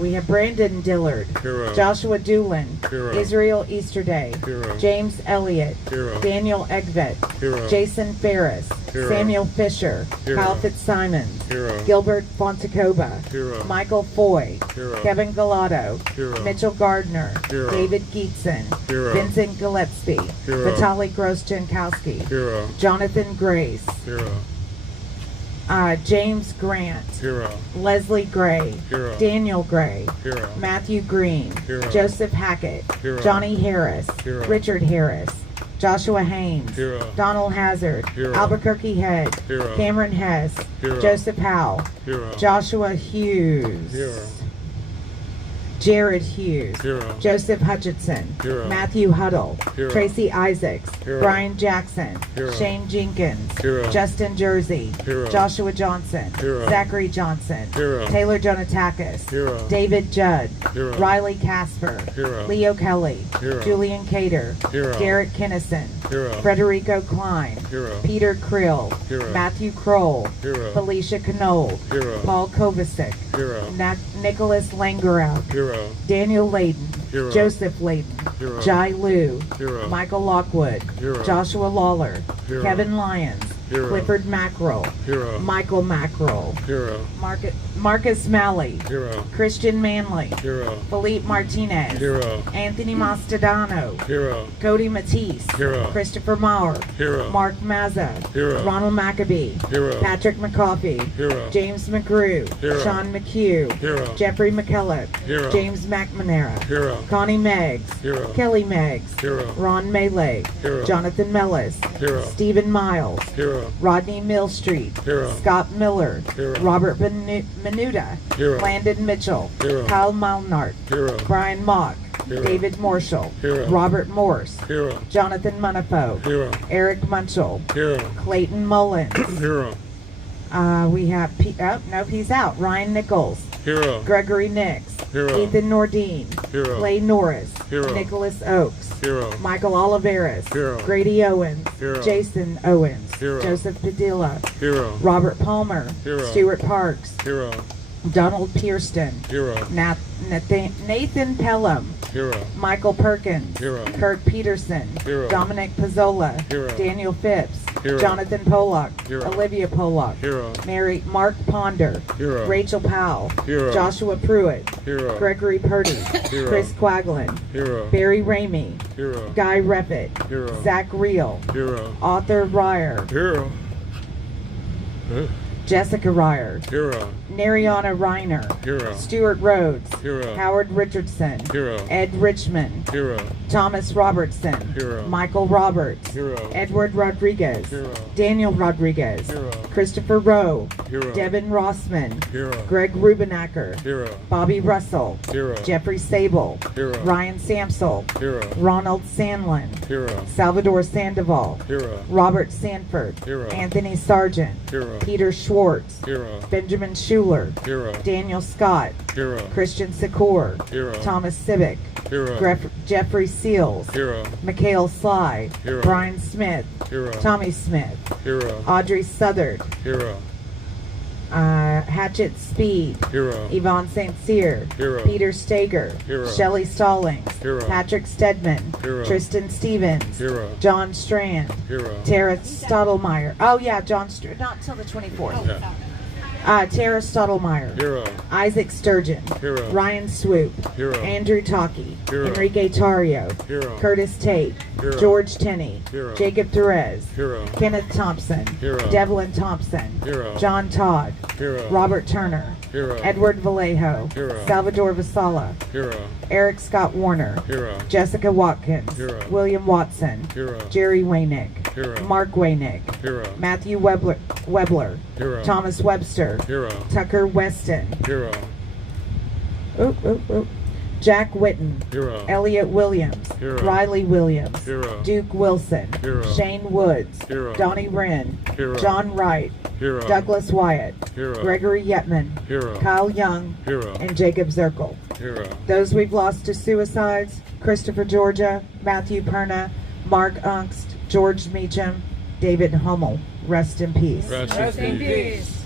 we have Brandon Dillard, Hero. Joshua Doolin, Hero. Israel Easterday, Hero. James Elliott, Hero. Daniel Egvet, Hero. Jason Ferris, Hero. Samuel Fisher, Hero. Kyle Fitzsimons, Hero. Gilbert Fontecoba, Hero. Michael Foy, Hero. Kevin Galato, Hero. Mitchell Gardner, Hero. David Geetson, Hero. Vincent Gillespie, Hero. Vitaly Gross-Jankowski, Hero. Jonathan Grace, Hero. James Grant, Hero. Leslie Gray, Hero. Daniel Gray, Hero. Matthew Green, Hero. Joseph Hackett, Hero. Johnny Harris, Hero. Richard Harris, Joshua Haynes, Hero. Donald Hazard, Hero. Albuquerque Head, Hero. Cameron Hess, Hero. Joseph Howe, Hero. Joshua Hughes, Hero. Jared Hughes, Hero. Joseph Hutchinson, Hero. Matthew Huddle, Hero. Tracy Isaacs, Hero. Brian Jackson, Hero. Shane Jenkins, Hero. Justin Jersey, Hero. Joshua Johnson, Hero. Zachary Johnson, Hero. Taylor Jonatakis, Hero. David Judd, Hero. Riley Casper, Hero. Leo Kelly, Hero. Julian Cater, Hero. Garrett Kinnison, Hero. Frederico Klein, Hero. Peter Krill, Hero. Matthew Kroll, Hero. Felicia Knoll, Hero. Paul Kovacic, Hero. Nicholas Langerout, Hero. Daniel Layden, Hero. Joseph Layden, Hero. Jai Liu, Hero. Michael Lockwood, Hero. Joshua Lawler, Hero. Kevin Lyons, Hero. Clifford Mackerel, Hero. Michael Mackerel, Hero. Marcus Malley, Hero. Christian Manley, Hero. Philippe Martinez, Hero. Anthony Mastadano, Hero. Cody Matisse, Hero. Christopher Maurer, Hero. Mark Mazza, Hero. Ronald Maccabee, Hero. Patrick McCoffey, Hero. James McGrew, Hero. Sean McHugh, Hero. Jeffrey McKellick, Hero. James McNamara, Hero. Connie Meggs, Hero. Kelly Meggs, Hero. Ron Melee, Hero. Jonathan Mellis, Hero. Stephen Miles, Hero. Rodney Millstreet, Hero. Scott Miller, Hero. Robert Menuda, Hero. Landon Mitchell, Hero. Kyle Malnart, Hero. Brian Mock, Hero. David Marshall, Hero. Robert Morse, Hero. Jonathan Munifo, Hero. Eric Munchell, Hero. Clayton Mullins. Hero. We have, he's out. Ryan Nichols, Hero. Gregory Nix, Hero. Ethan Nordine, Hero. Clay Norris, Hero. Nicholas Oakes, Hero. Michael Oliveris, Hero. Grady Owens, Hero. Jason Owens, Hero. Joseph Padilla, Hero. Robert Palmer, Hero. Stuart Parks, Hero. Donald Pierston, Hero. Nathan Pelham, Hero. Michael Perkins, Hero. Kurt Peterson, Hero. Dominic Pizzola, Hero. Daniel Phipps, Hero. Jonathan Pollock, Hero. Olivia Pollock, Hero. Mark Ponder, Hero. Rachel Powell, Hero. Joshua Pruitt, Hero. Gregory Purdy, Hero. Chris Quaglin, Hero. Barry Ramey, Hero. Guy Reppett, Hero. Zach Reel, Hero. Arthur Ryer, Hero. Jessica Ryer, Hero. Nariana Reiner, Hero. Stuart Rhodes, Hero. Howard Richardson, Hero. Ed Richmond, Hero. Thomas Robertson, Hero. Michael Roberts, Hero. Edward Rodriguez, Hero. Daniel Rodriguez, Hero. Christopher Rowe, Hero. Devin Rossman, Hero. Greg Rubenacker, Hero. Bobby Russell, Hero. Jeffrey Sable, Hero. Ryan Samsel, Hero. Ronald Sandlin, Hero. Salvador Sandoval, Hero. Robert Sanford, Hero. Anthony Sargent, Hero. Peter Schwartz, Hero. Benjamin Schuler, Hero. Daniel Scott, Hero. Christian Secor, Hero. Thomas Civic, Hero. Jeffrey Seals, Hero. Mikhail Sly, Hero. Brian Smith, Hero. Tommy Smith, Hero. Audrey Southard, Hero. Hatchet Speed, Hero. Yvonne St. Cyr, Hero. Peter Stager, Hero. Shelley Stallings, Hero. Patrick Stedman, Hero. Tristan Stevens, Hero. John Strand, Hero. Tara Stottlemyre. Oh yeah, John Strand. Not till the 24th. Yeah. Tara Stottlemyre, Hero. Isaac Sturgeon, Hero. Ryan Swoop, Hero. Andrew Taki, Hero. Enrique Tario, Hero. Curtis Tate, Hero. George Tenney, Hero. Jacob Therese, Hero. Kenneth Thompson, Hero. Devlin Thompson, Hero. John Todd, Hero. Robert Turner, Hero. Edward Vallejo, Hero. Salvador Vasala, Hero. Eric Scott Warner, Hero. Jessica Watkins, Hero. William Watson, Hero. Jerry Waynick, Hero. Mark Waynick, Hero. Matthew Webler, Hero. Thomas Webster, Hero. Tucker Weston, Hero. Jack Witten, Hero. Elliot Williams, Hero. Riley Williams, Hero. Duke Wilson, Hero. Shane Woods, Hero. Donnie Wren, Hero. John Wright, Hero. Douglas Wyatt, Hero. Gregory Yetman, Hero. Kyle Young, Hero. and Jacob Zirkle. Hero. Those we've lost to suicides: Christopher Georgia, Matthew Perna, Mark Ungst, George Meacham, David Hummel. Rest in peace. Rest in peace.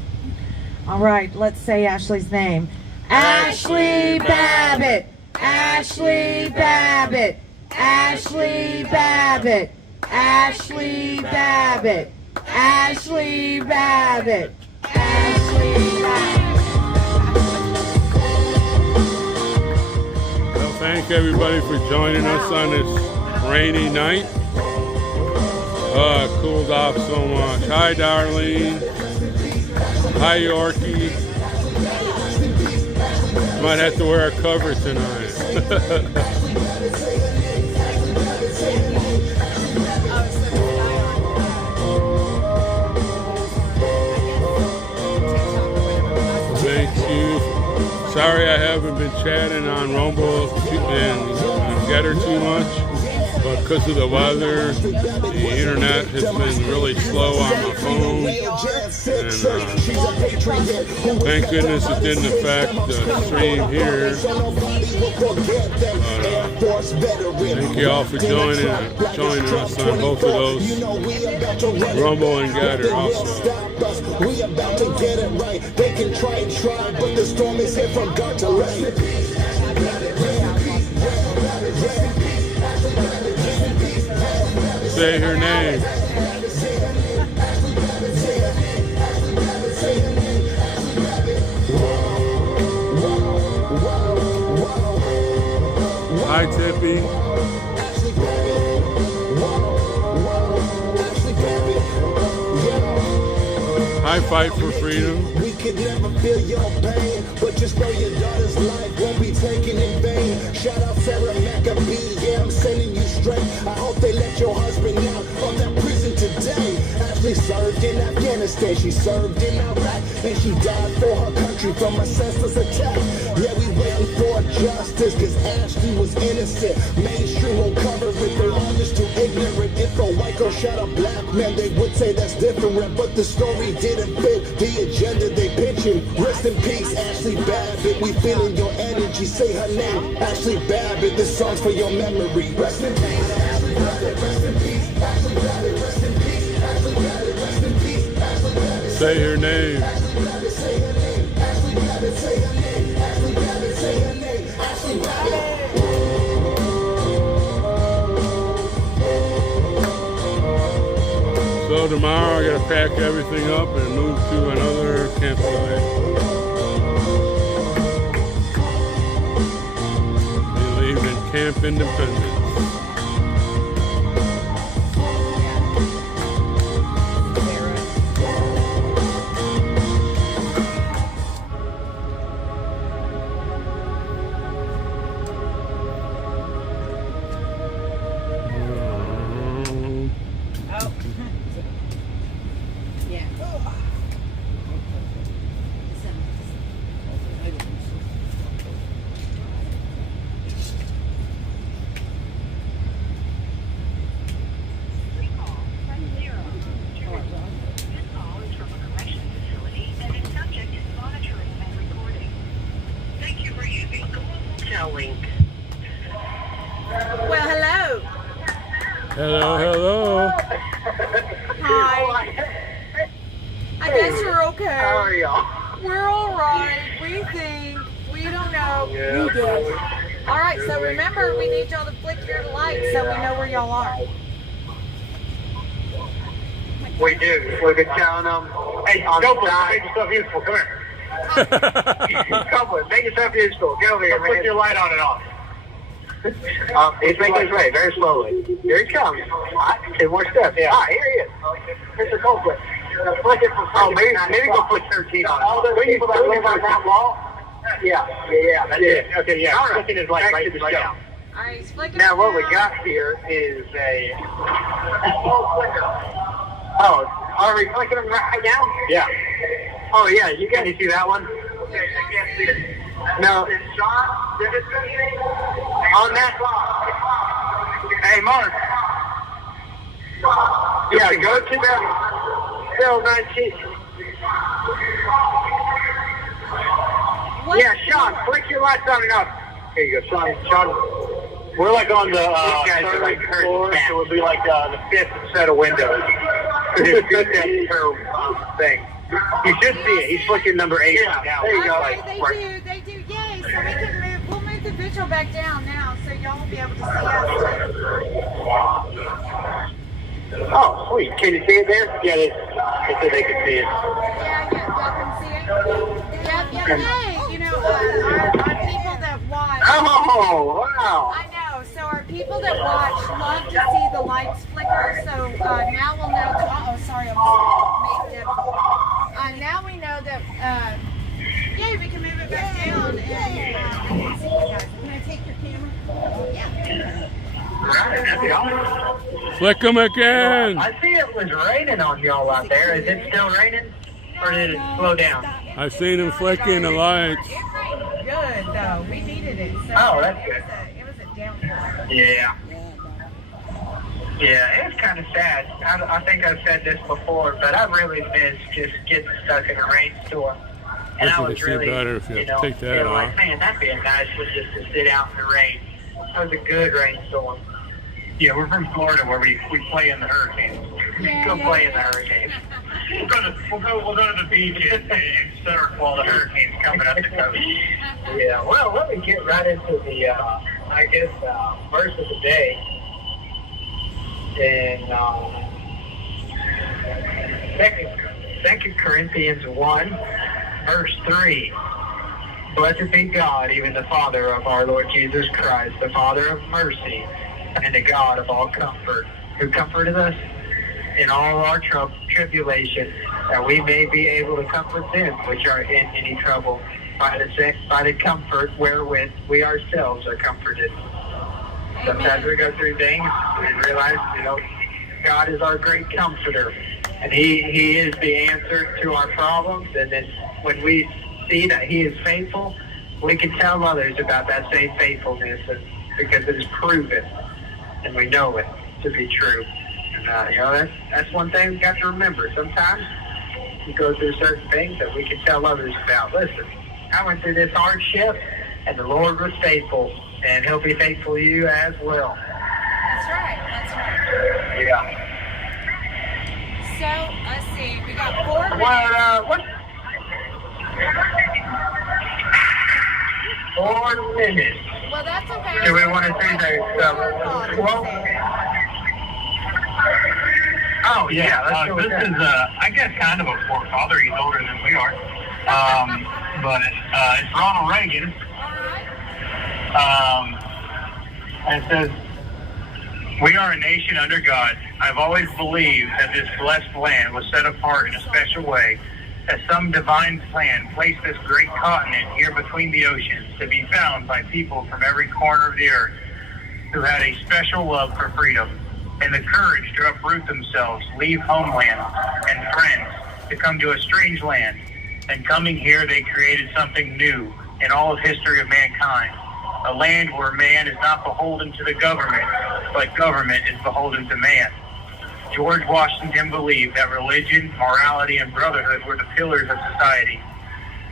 All right, let's say Ashley's name. Ashley Babbitt. Ashley Babbitt. Ashley Babbitt. Ashley Babbitt. Ashley Babbitt. Ashley Babbitt. Well, thank everybody for joining us on this rainy night. Cooled off so much. Hi, Darlene. Hi, Yorkie. Might have to wear a cover tonight. Thank you. Sorry I haven't been chatting on Rumble and Getter too much, but because of the weather, the internet has been really slow on my phone, and thank goodness it didn't affect the stream here. Thank you all for joining us on both of those, Rumble and Getter also. We about to get it right. They can try, but the storm is here from God to light. Say her name. Hi, Tippy. Hi, Fight for Freedom. We could never feel your pain, but just know your daughter's life won't be taken in vain. Shout out Sarah Maccabee, yeah, I'm sending you straight. I hope they let your husband out of that prison today. Ashley served in Afghanistan, she served in Iraq, and she died for her country from a senseless attack. Yeah, we waiting for justice, cause Ashley was innocent. Mainstream won't cover it, they're all just too ignorant. If a white girl shot a black man, they would say that's different, but the story didn't fit the agenda they pitching. Rest in peace, Ashley Babbitt. We feeling your energy. Say her name, Ashley Babbitt. This song's for your memory. Rest in peace, Ashley Babbitt. Rest in peace, Ashley Babbitt. Rest in peace, Ashley Babbitt. Rest in peace, Ashley Babbitt. Say her name. Ashley Babbitt, say her name. Ashley Babbitt, say her name. Ashley Babbitt, say her name. Ashley Babbitt. So tomorrow I gotta pack everything up and move to another campsite. We leave in Camp Independence. Well, hello. Hello, hello. Hi. I guess you're okay. How are y'all? We're all right. We think. We don't know. Yeah. You did. All right, so remember, we need y'all to flick your lights so we know where y'all are. We do. We've been telling them. Hey, Copeland, make yourself useful. Come here. Copeland, make yourself useful. Get over here, man. Put your light on and off. He's making his way very slowly. Here he comes. All right, 2 more steps. Yeah. All right, here he is. Mr. Copeland. Flick it for maybe go put 13 on it. All the people that live on that wall? Yeah, that's it. Okay, yeah. All right. Flicking his light right now. All right, he's flicking Now, it what we down. got here is a... Oh, are we flicking them right now? Yeah. Oh, yeah, you can see that one? Okay, I can't see it. No. On that? Hey, Mark. Yeah, go to the cell 19. Yeah, Sean, flick your lights on and off. Here you go, Sean. We're like on the third like floor, so it would be like the 5th set of windows. Thing. You should see it. He's flicking number 8 now. There you go. Okay, they do. Yay, so we can move. We'll move the Vigil back down now, so y'all will be able to see us. Oh, sweet. Can you see it there? Yeah, they said they could see it. Yeah, y'all can see it. Yep. Yay. You know, our people that watch. Oh, wow. I know. So our people that watch love to see the lights flicker. So now we'll know. Sorry, I'm made difficult. Now we know that. Yay, we can move it back down and see you guys. Can I take your camera? Yeah. Flick them again. I see it was raining on y'all out there. Is it still raining? Or did it slow down? I've seen him flicking the lights. It rained good, though. We needed it. So Oh, that's good. It was a downpour. Yeah. Yeah, it's kind of sad. I think I've said this before, but I really miss just getting stuck in a rainstorm. And I Wish you was could see really, better if you take that feeling off. like, man, that'd be a nice one just to sit out in the rain. That was a good rainstorm. Yeah, we're from Florida where we play in the hurricanes. Go play in the hurricanes. We'll go to the beach and surf while the hurricane's coming up the coast. Yeah, well, let me get right into the, verse of the day. In 2 Corinthians 1, verse 3. Blessed be God, even the Father of our Lord Jesus Christ, the Father of mercy, and the God of all comfort, who comforted us in all our tribulation, that we may be able to comfort them which are in any trouble, by the comfort wherewith we ourselves are comforted. Sometimes we go through things and realize, God is our great comforter, and He is the answer to our problems. And then when we see that He is faithful, we can tell others about that same faithfulness, because it is proven, and we know it to be true. And that's one thing we've got to remember. Sometimes we go through certain things that we can tell others about. Listen, I went through this hardship, and the Lord was faithful. And He'll be faithful to you as well. That's right. Yeah. So, let's see. We got 4 minutes. What? 4 minutes. Well, that's okay. Do we want to say the quote? Oh, yeah. This is, I guess, kind of a forefather. He's older than we are. But it's Ronald Reagan. And it says, we are a nation under God. I've always believed that this blessed land was set apart in a special way, that some divine plan placed this great continent here between the oceans to be found by people from every corner of the earth who had a special love for freedom and the courage to uproot themselves, leave homeland and friends to come to a strange land. And coming here, they created something new in all of history of mankind. A land where man is not beholden to the government, but government is beholden to man. George Washington believed that religion, morality, and brotherhood were the pillars of society.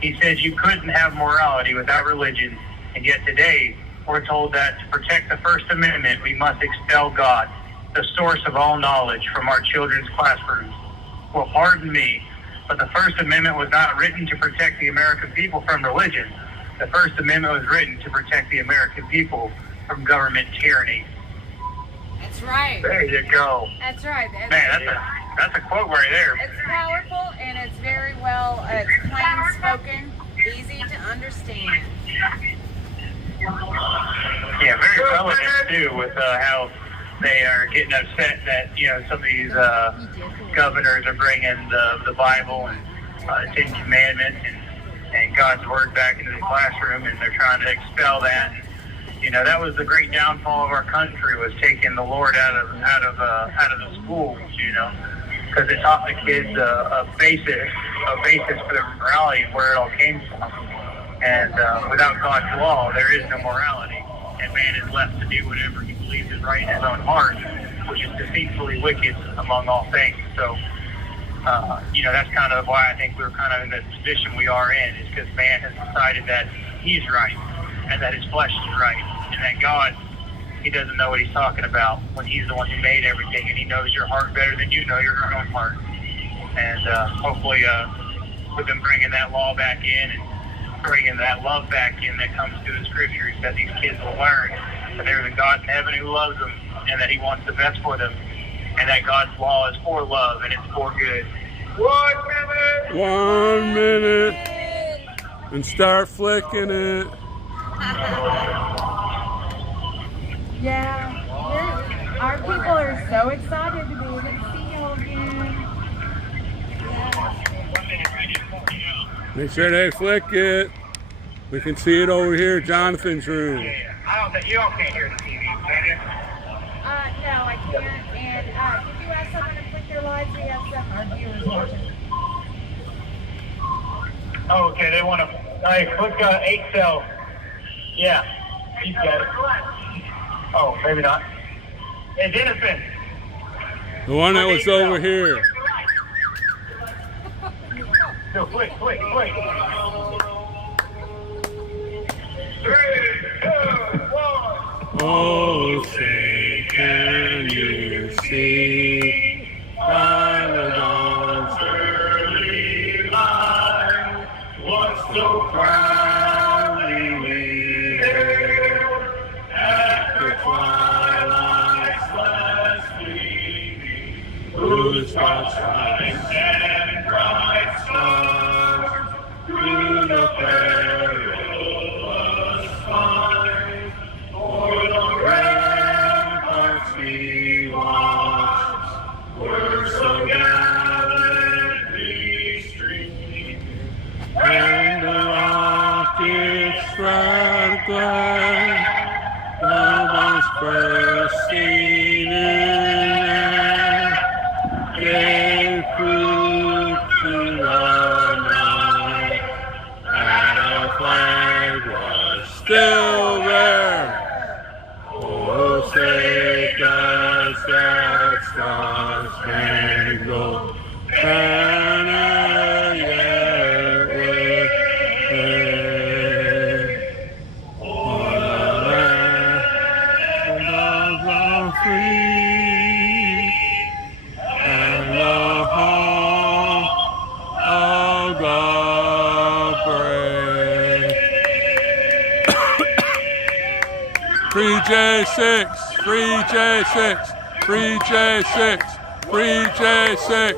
He said you couldn't have morality without religion, and yet today we're told that to protect the First Amendment, we must expel God, the source of all knowledge, from our children's classrooms. Well, pardon me, But the First Amendment was not written to protect the American people from religion. The First Amendment was written to protect the American people from government tyranny. That's right. There you go. That's right. Man, that's a quote right there. It's powerful and it's very well, it's plain spoken, easy to understand. Yeah, very relevant too with how they are getting upset that some of these governors are bringing the Bible and Ten Commandments and God's Word back into the classroom, and they're trying to expel that. That was the great downfall of our country, was taking the Lord out of the schools. Because it taught the kids a basis for their morality and where it all came from. And without God's law, there is no morality, and man is left to do whatever he believes is right in his own heart, which is deceitfully wicked among all things. So, that's kind of why I think we're kind of in the position we are in, is because man has decided that he's right, and that his flesh is right, and that God, he doesn't know what he's talking about when he's the one who made everything, and he knows your heart better than you know your own heart. And hopefully with them bringing that law back in and bringing that love back in that comes through the scriptures, that these kids will learn that there's a God in heaven who loves them and that he wants the best for them, and that God's law is for love and it's for good. 1 minute! 1 minute! And start flicking it. Yeah, our people are so excited to be able to see you again. Make sure they flick it. We can see it over here, Jonathan's room. You all can't hear the TV, can you? No, I can't. And if you ask someone to flick their lights, we have some our viewers watching. Oh, okay, they want to. Hey, click 8 cell. Yeah, he's got it. Oh, maybe not. Hey, Denison. The one that was over here. No, quick. 3, 2, 1. Oh, say, can you see by the dawn's early light what so proudly hailed at the twilight's last gleaming, whose broad stripes and bright stars through the perilous fight o'er the ramparts we watched were so gallantly streaming, and the rockets tried glad, the bombs bursting in air, gave proof to the night that our flag was still there. Oh, take us that star-spangled banner yet wave o'er the land of the free and the home of the brave. Free J6, free J6, free J6, free J6,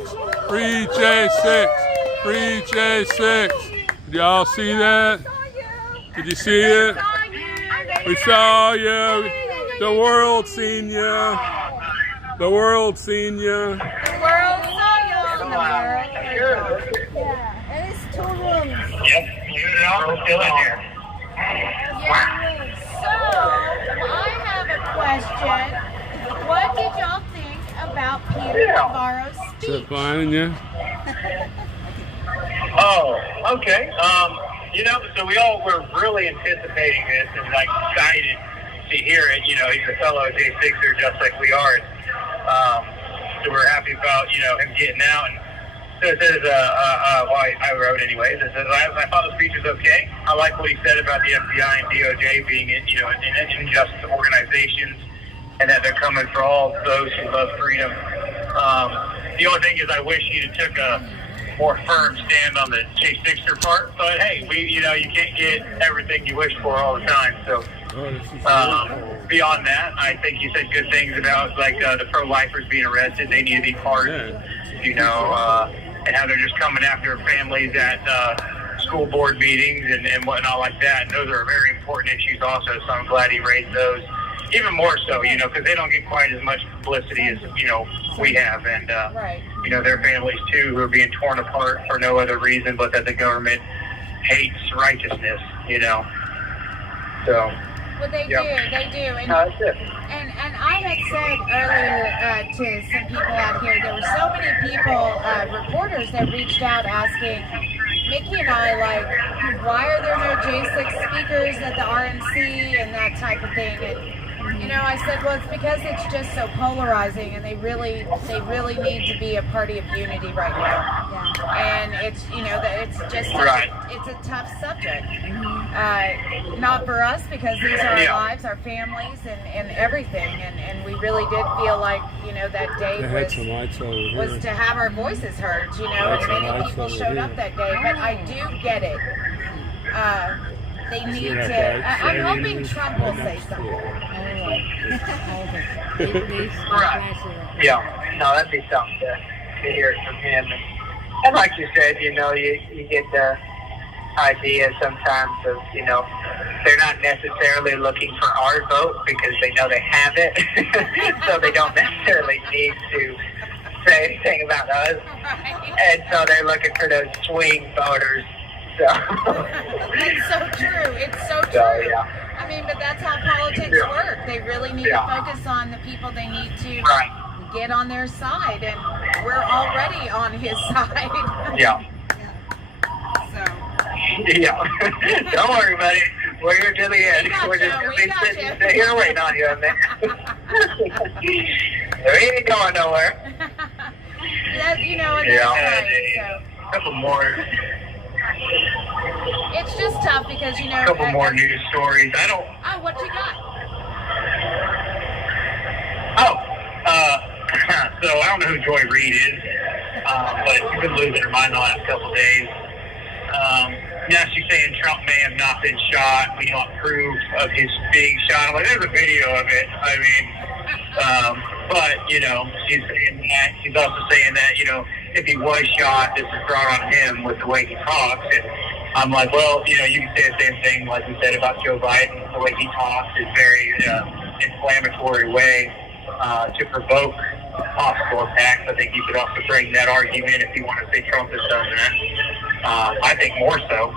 free J6, free J6. Did y'all see that? Did you see it? We saw you. The world seen you. The world seen you. The world saw you. Yeah, and it's 2 rooms. Yep, leave it out. We're still in here. So, I have a question. What did y'all think about Peter Navarro's Is speech? that finding you? Oh, okay. So we all were really anticipating this and excited to hear it. He's a fellow J6er just like we are. So we're happy about, him getting out. And so it says, I wrote anyways, it says, I thought the speech was okay. I like what he said about the FBI and DOJ being, unjust organizations, and that they're coming for all those who love freedom. The only thing is I wish he'd have took a more firm stand on the J6er part. But hey, you can't get everything you wish for all the time. So beyond that, I think you said good things about like the pro-lifers being arrested. They need to be part, and how they're just coming after families at school board meetings and whatnot like that. And those are very important issues also. So I'm glad he raised those. Even more so, because they don't get quite as much publicity as, we have. And, their families, too, who are being torn apart for no other reason but that the government hates righteousness, So. Well, they do. And, no, that's it. And I had said earlier to some people out here, there were so many people, reporters that reached out asking Mickey and I, like, why are there no J6 speakers at the RNC and that type of thing? And, I said, well, it's because it's just so polarizing, and they really need to be a party of unity right now. Yeah. And it's, it's just it's a tough subject. Not for us, because these are our lives, our families, and everything. And we really did feel like, that day was to have our voices heard, and many people showed up that day. But I do get it. They need to. I'm hoping Trump will say something. Right. Yeah. No, that'd be something to hear it from him. And like you said, you get the idea sometimes of, they're not necessarily looking for our vote because they know they have it. So they don't necessarily need to say anything about us. And so they're looking for those swing voters. So. It's so true. It's so true. So, yeah. I mean, but that's how politics work. They really need to focus on the people they need to get on their side, and we're already on his side. Yeah. So. Yeah. Don't worry, buddy. We're here till the end. We're just going to be sitting here waiting on you, man. We ain't going nowhere. That's right. So. A couple more. It's just tough because, A couple more news stories. Oh, what you got? So I don't know who Joy Reid is, but she's been losing her mind the last couple days. Now she's saying Trump may have not been shot. We don't proof of his being shot. I'm like, there's a video of it. I mean, but, she's saying that. She's also saying that, if he was shot, this is brought on him with the way he talks. And I'm like, well, you can say the same thing like we said about Joe Biden. The way he talks is very inflammatory way to provoke possible attacks. I think you could also bring that argument if you want to say Trump has done that. I think more so.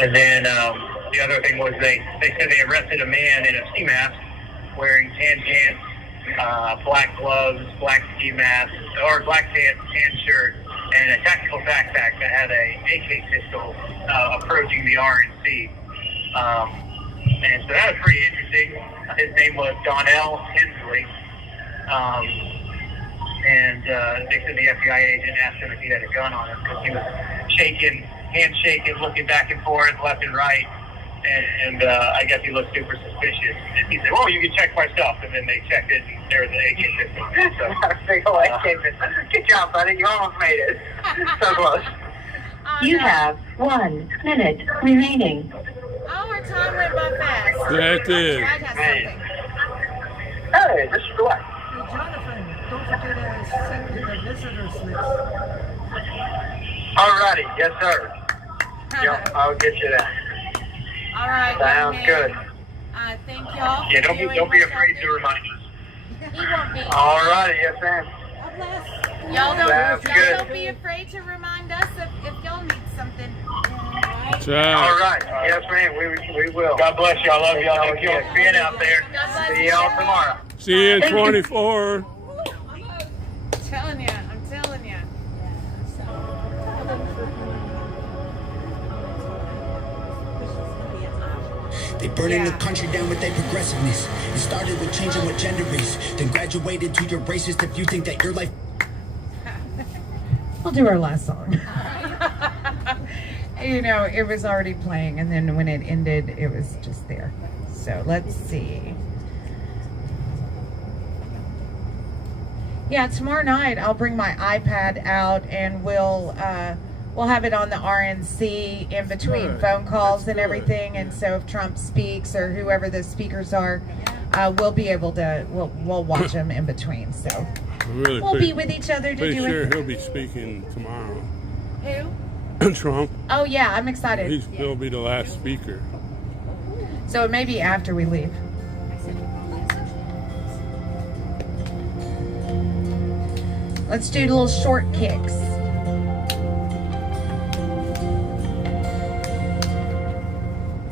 And then the other thing was they said they arrested a man in a ski mask wearing tan pants, black gloves, black ski mask, or black tan shirt, and a tactical backpack that had a AK pistol approaching the RNC. And so that was pretty interesting. His name was Donnell Hensley. And they said the FBI agent asked him if he had a gun on him because he was handshaking, looking back and forth, left and right. And I guess he looked super suspicious. And he said, well, you can check my stuff. And then they checked it, and there was an AK pistol. So, big old AK pistol. Good job, buddy. You almost made it. So close. You have 1 minute remaining. Oh, our time went by fast. Yeah, it did. Brad has something. Hey, this is what? Jonathan, don't forget to send me the visitors list. Alrighty. Yes, sir. Yep, I'll get you that. All right. Sounds good. Thank y'all. Yeah, don't be afraid to remind us. He won't be. Alrighty, yes, ma'am. Y'all Sounds good. don't be afraid to remind us if y'all need something. That's right. All right. Yes, ma'am. We will. God bless you. I love y'all. Thank you for being out there. See y'all tomorrow. See you in 24. I'm telling you. They burning the country down with their progressiveness. It started with changing what gender is, then graduated to your racist if you think that your life... We'll do our last song. It was already playing, and then when it ended, it was just there. So let's see. Yeah, tomorrow night I'll bring my iPad out and we'll have it on the RNC in between phone calls and everything. And so if Trump speaks or whoever the speakers are, we'll be able to we'll watch them in between. So we'll be with each other to pretty do sure it. he'll be speaking tomorrow. Who? Trump. Oh yeah, I'm excited. He'll be the last speaker. So it may be after we leave. Let's do little short kicks.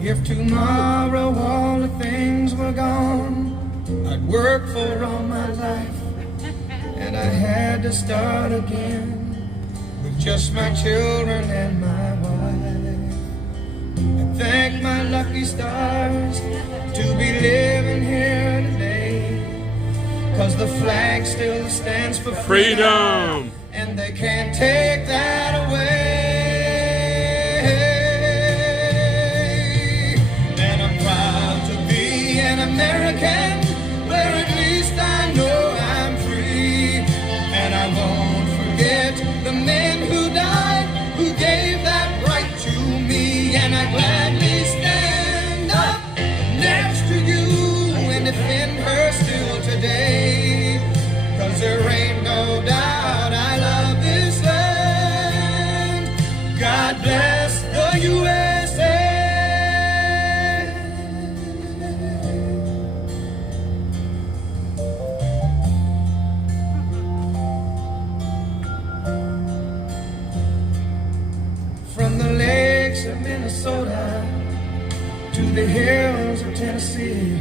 If tomorrow all the things were gone, I'd work for all my life, and I had to start again with just my children and my wife. I thank my lucky stars to be living here today, 'cause the flag still stands for freedom, and they can't take that away. And I'm proud to be an American, where at least I know I'm free. And I won't forget the men who died, who gave that right to me. And I gladly stand up next to you and defend her still today. 'Cause there ain't no doubt I love this land. God bless the USA. From the lakes of Minnesota to the hills of Tennessee,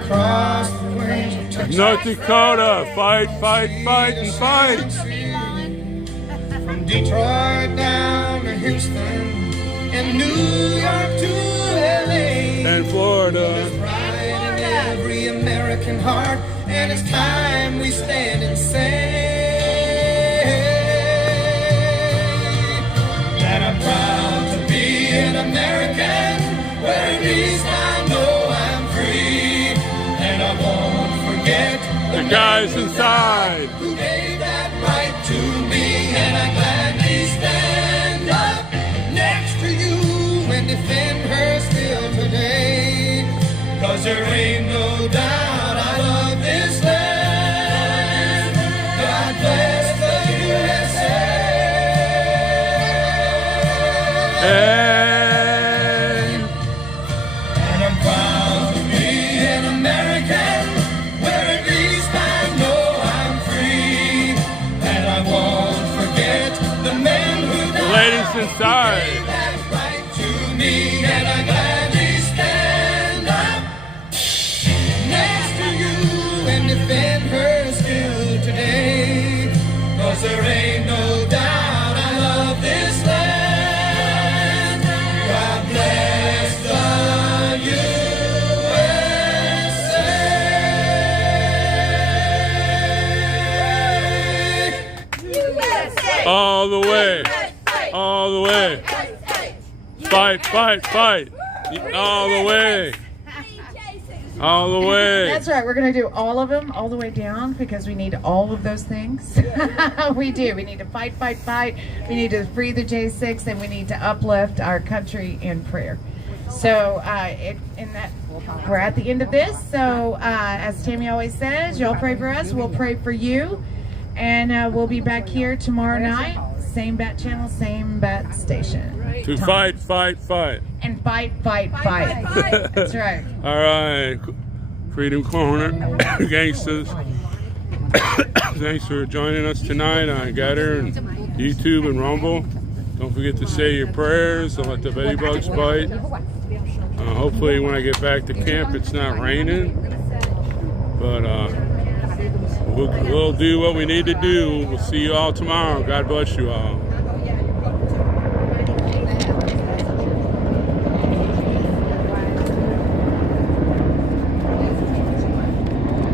across the range of Texas, North Dakota, fight, fight, fight, and fight. from Detroit down to Houston and New York to LA, And Florida. there's pride in every American heart, and it's time we stand and say that I'm proud to be an American, where at least I know I'm free. And I won't forget The guys inside. who gave that right to me. And I gladly stand up next to you and defend her still today. 'Cause there ain't no doubt I love this land. God bless the USA. And I'm proud to be an American, where at least I know I'm free. And I won't forget the men who The died, ladies inside. gave that right to me. And I gladly stand up next to you and defend her still today. 'Cause there ain't no doubt I love this land. God bless the USA. All the way. All the way. Fight, fight, fight. All the way. All the way. That's right. We're going to do all of them all the way down because we need all of those things. We do. We need to fight, fight, fight. We need to free the J6, and we need to uplift our country in prayer. So we're at the end of this. So as Tammy always says, y'all pray for us. We'll pray for you. And we'll be back here tomorrow night. Same bat channel, same bat station. To fight, fight, fight. And fight, fight, fight. That's right. All right. Freedom Corner, gangsters. Thanks for joining us tonight on Getter and YouTube and Rumble. Don't forget to say your prayers. Don't let the Betty bugs bite. Hopefully when I get back to camp it's not raining. But we'll do what we need to do. We'll see you all tomorrow. God bless you all.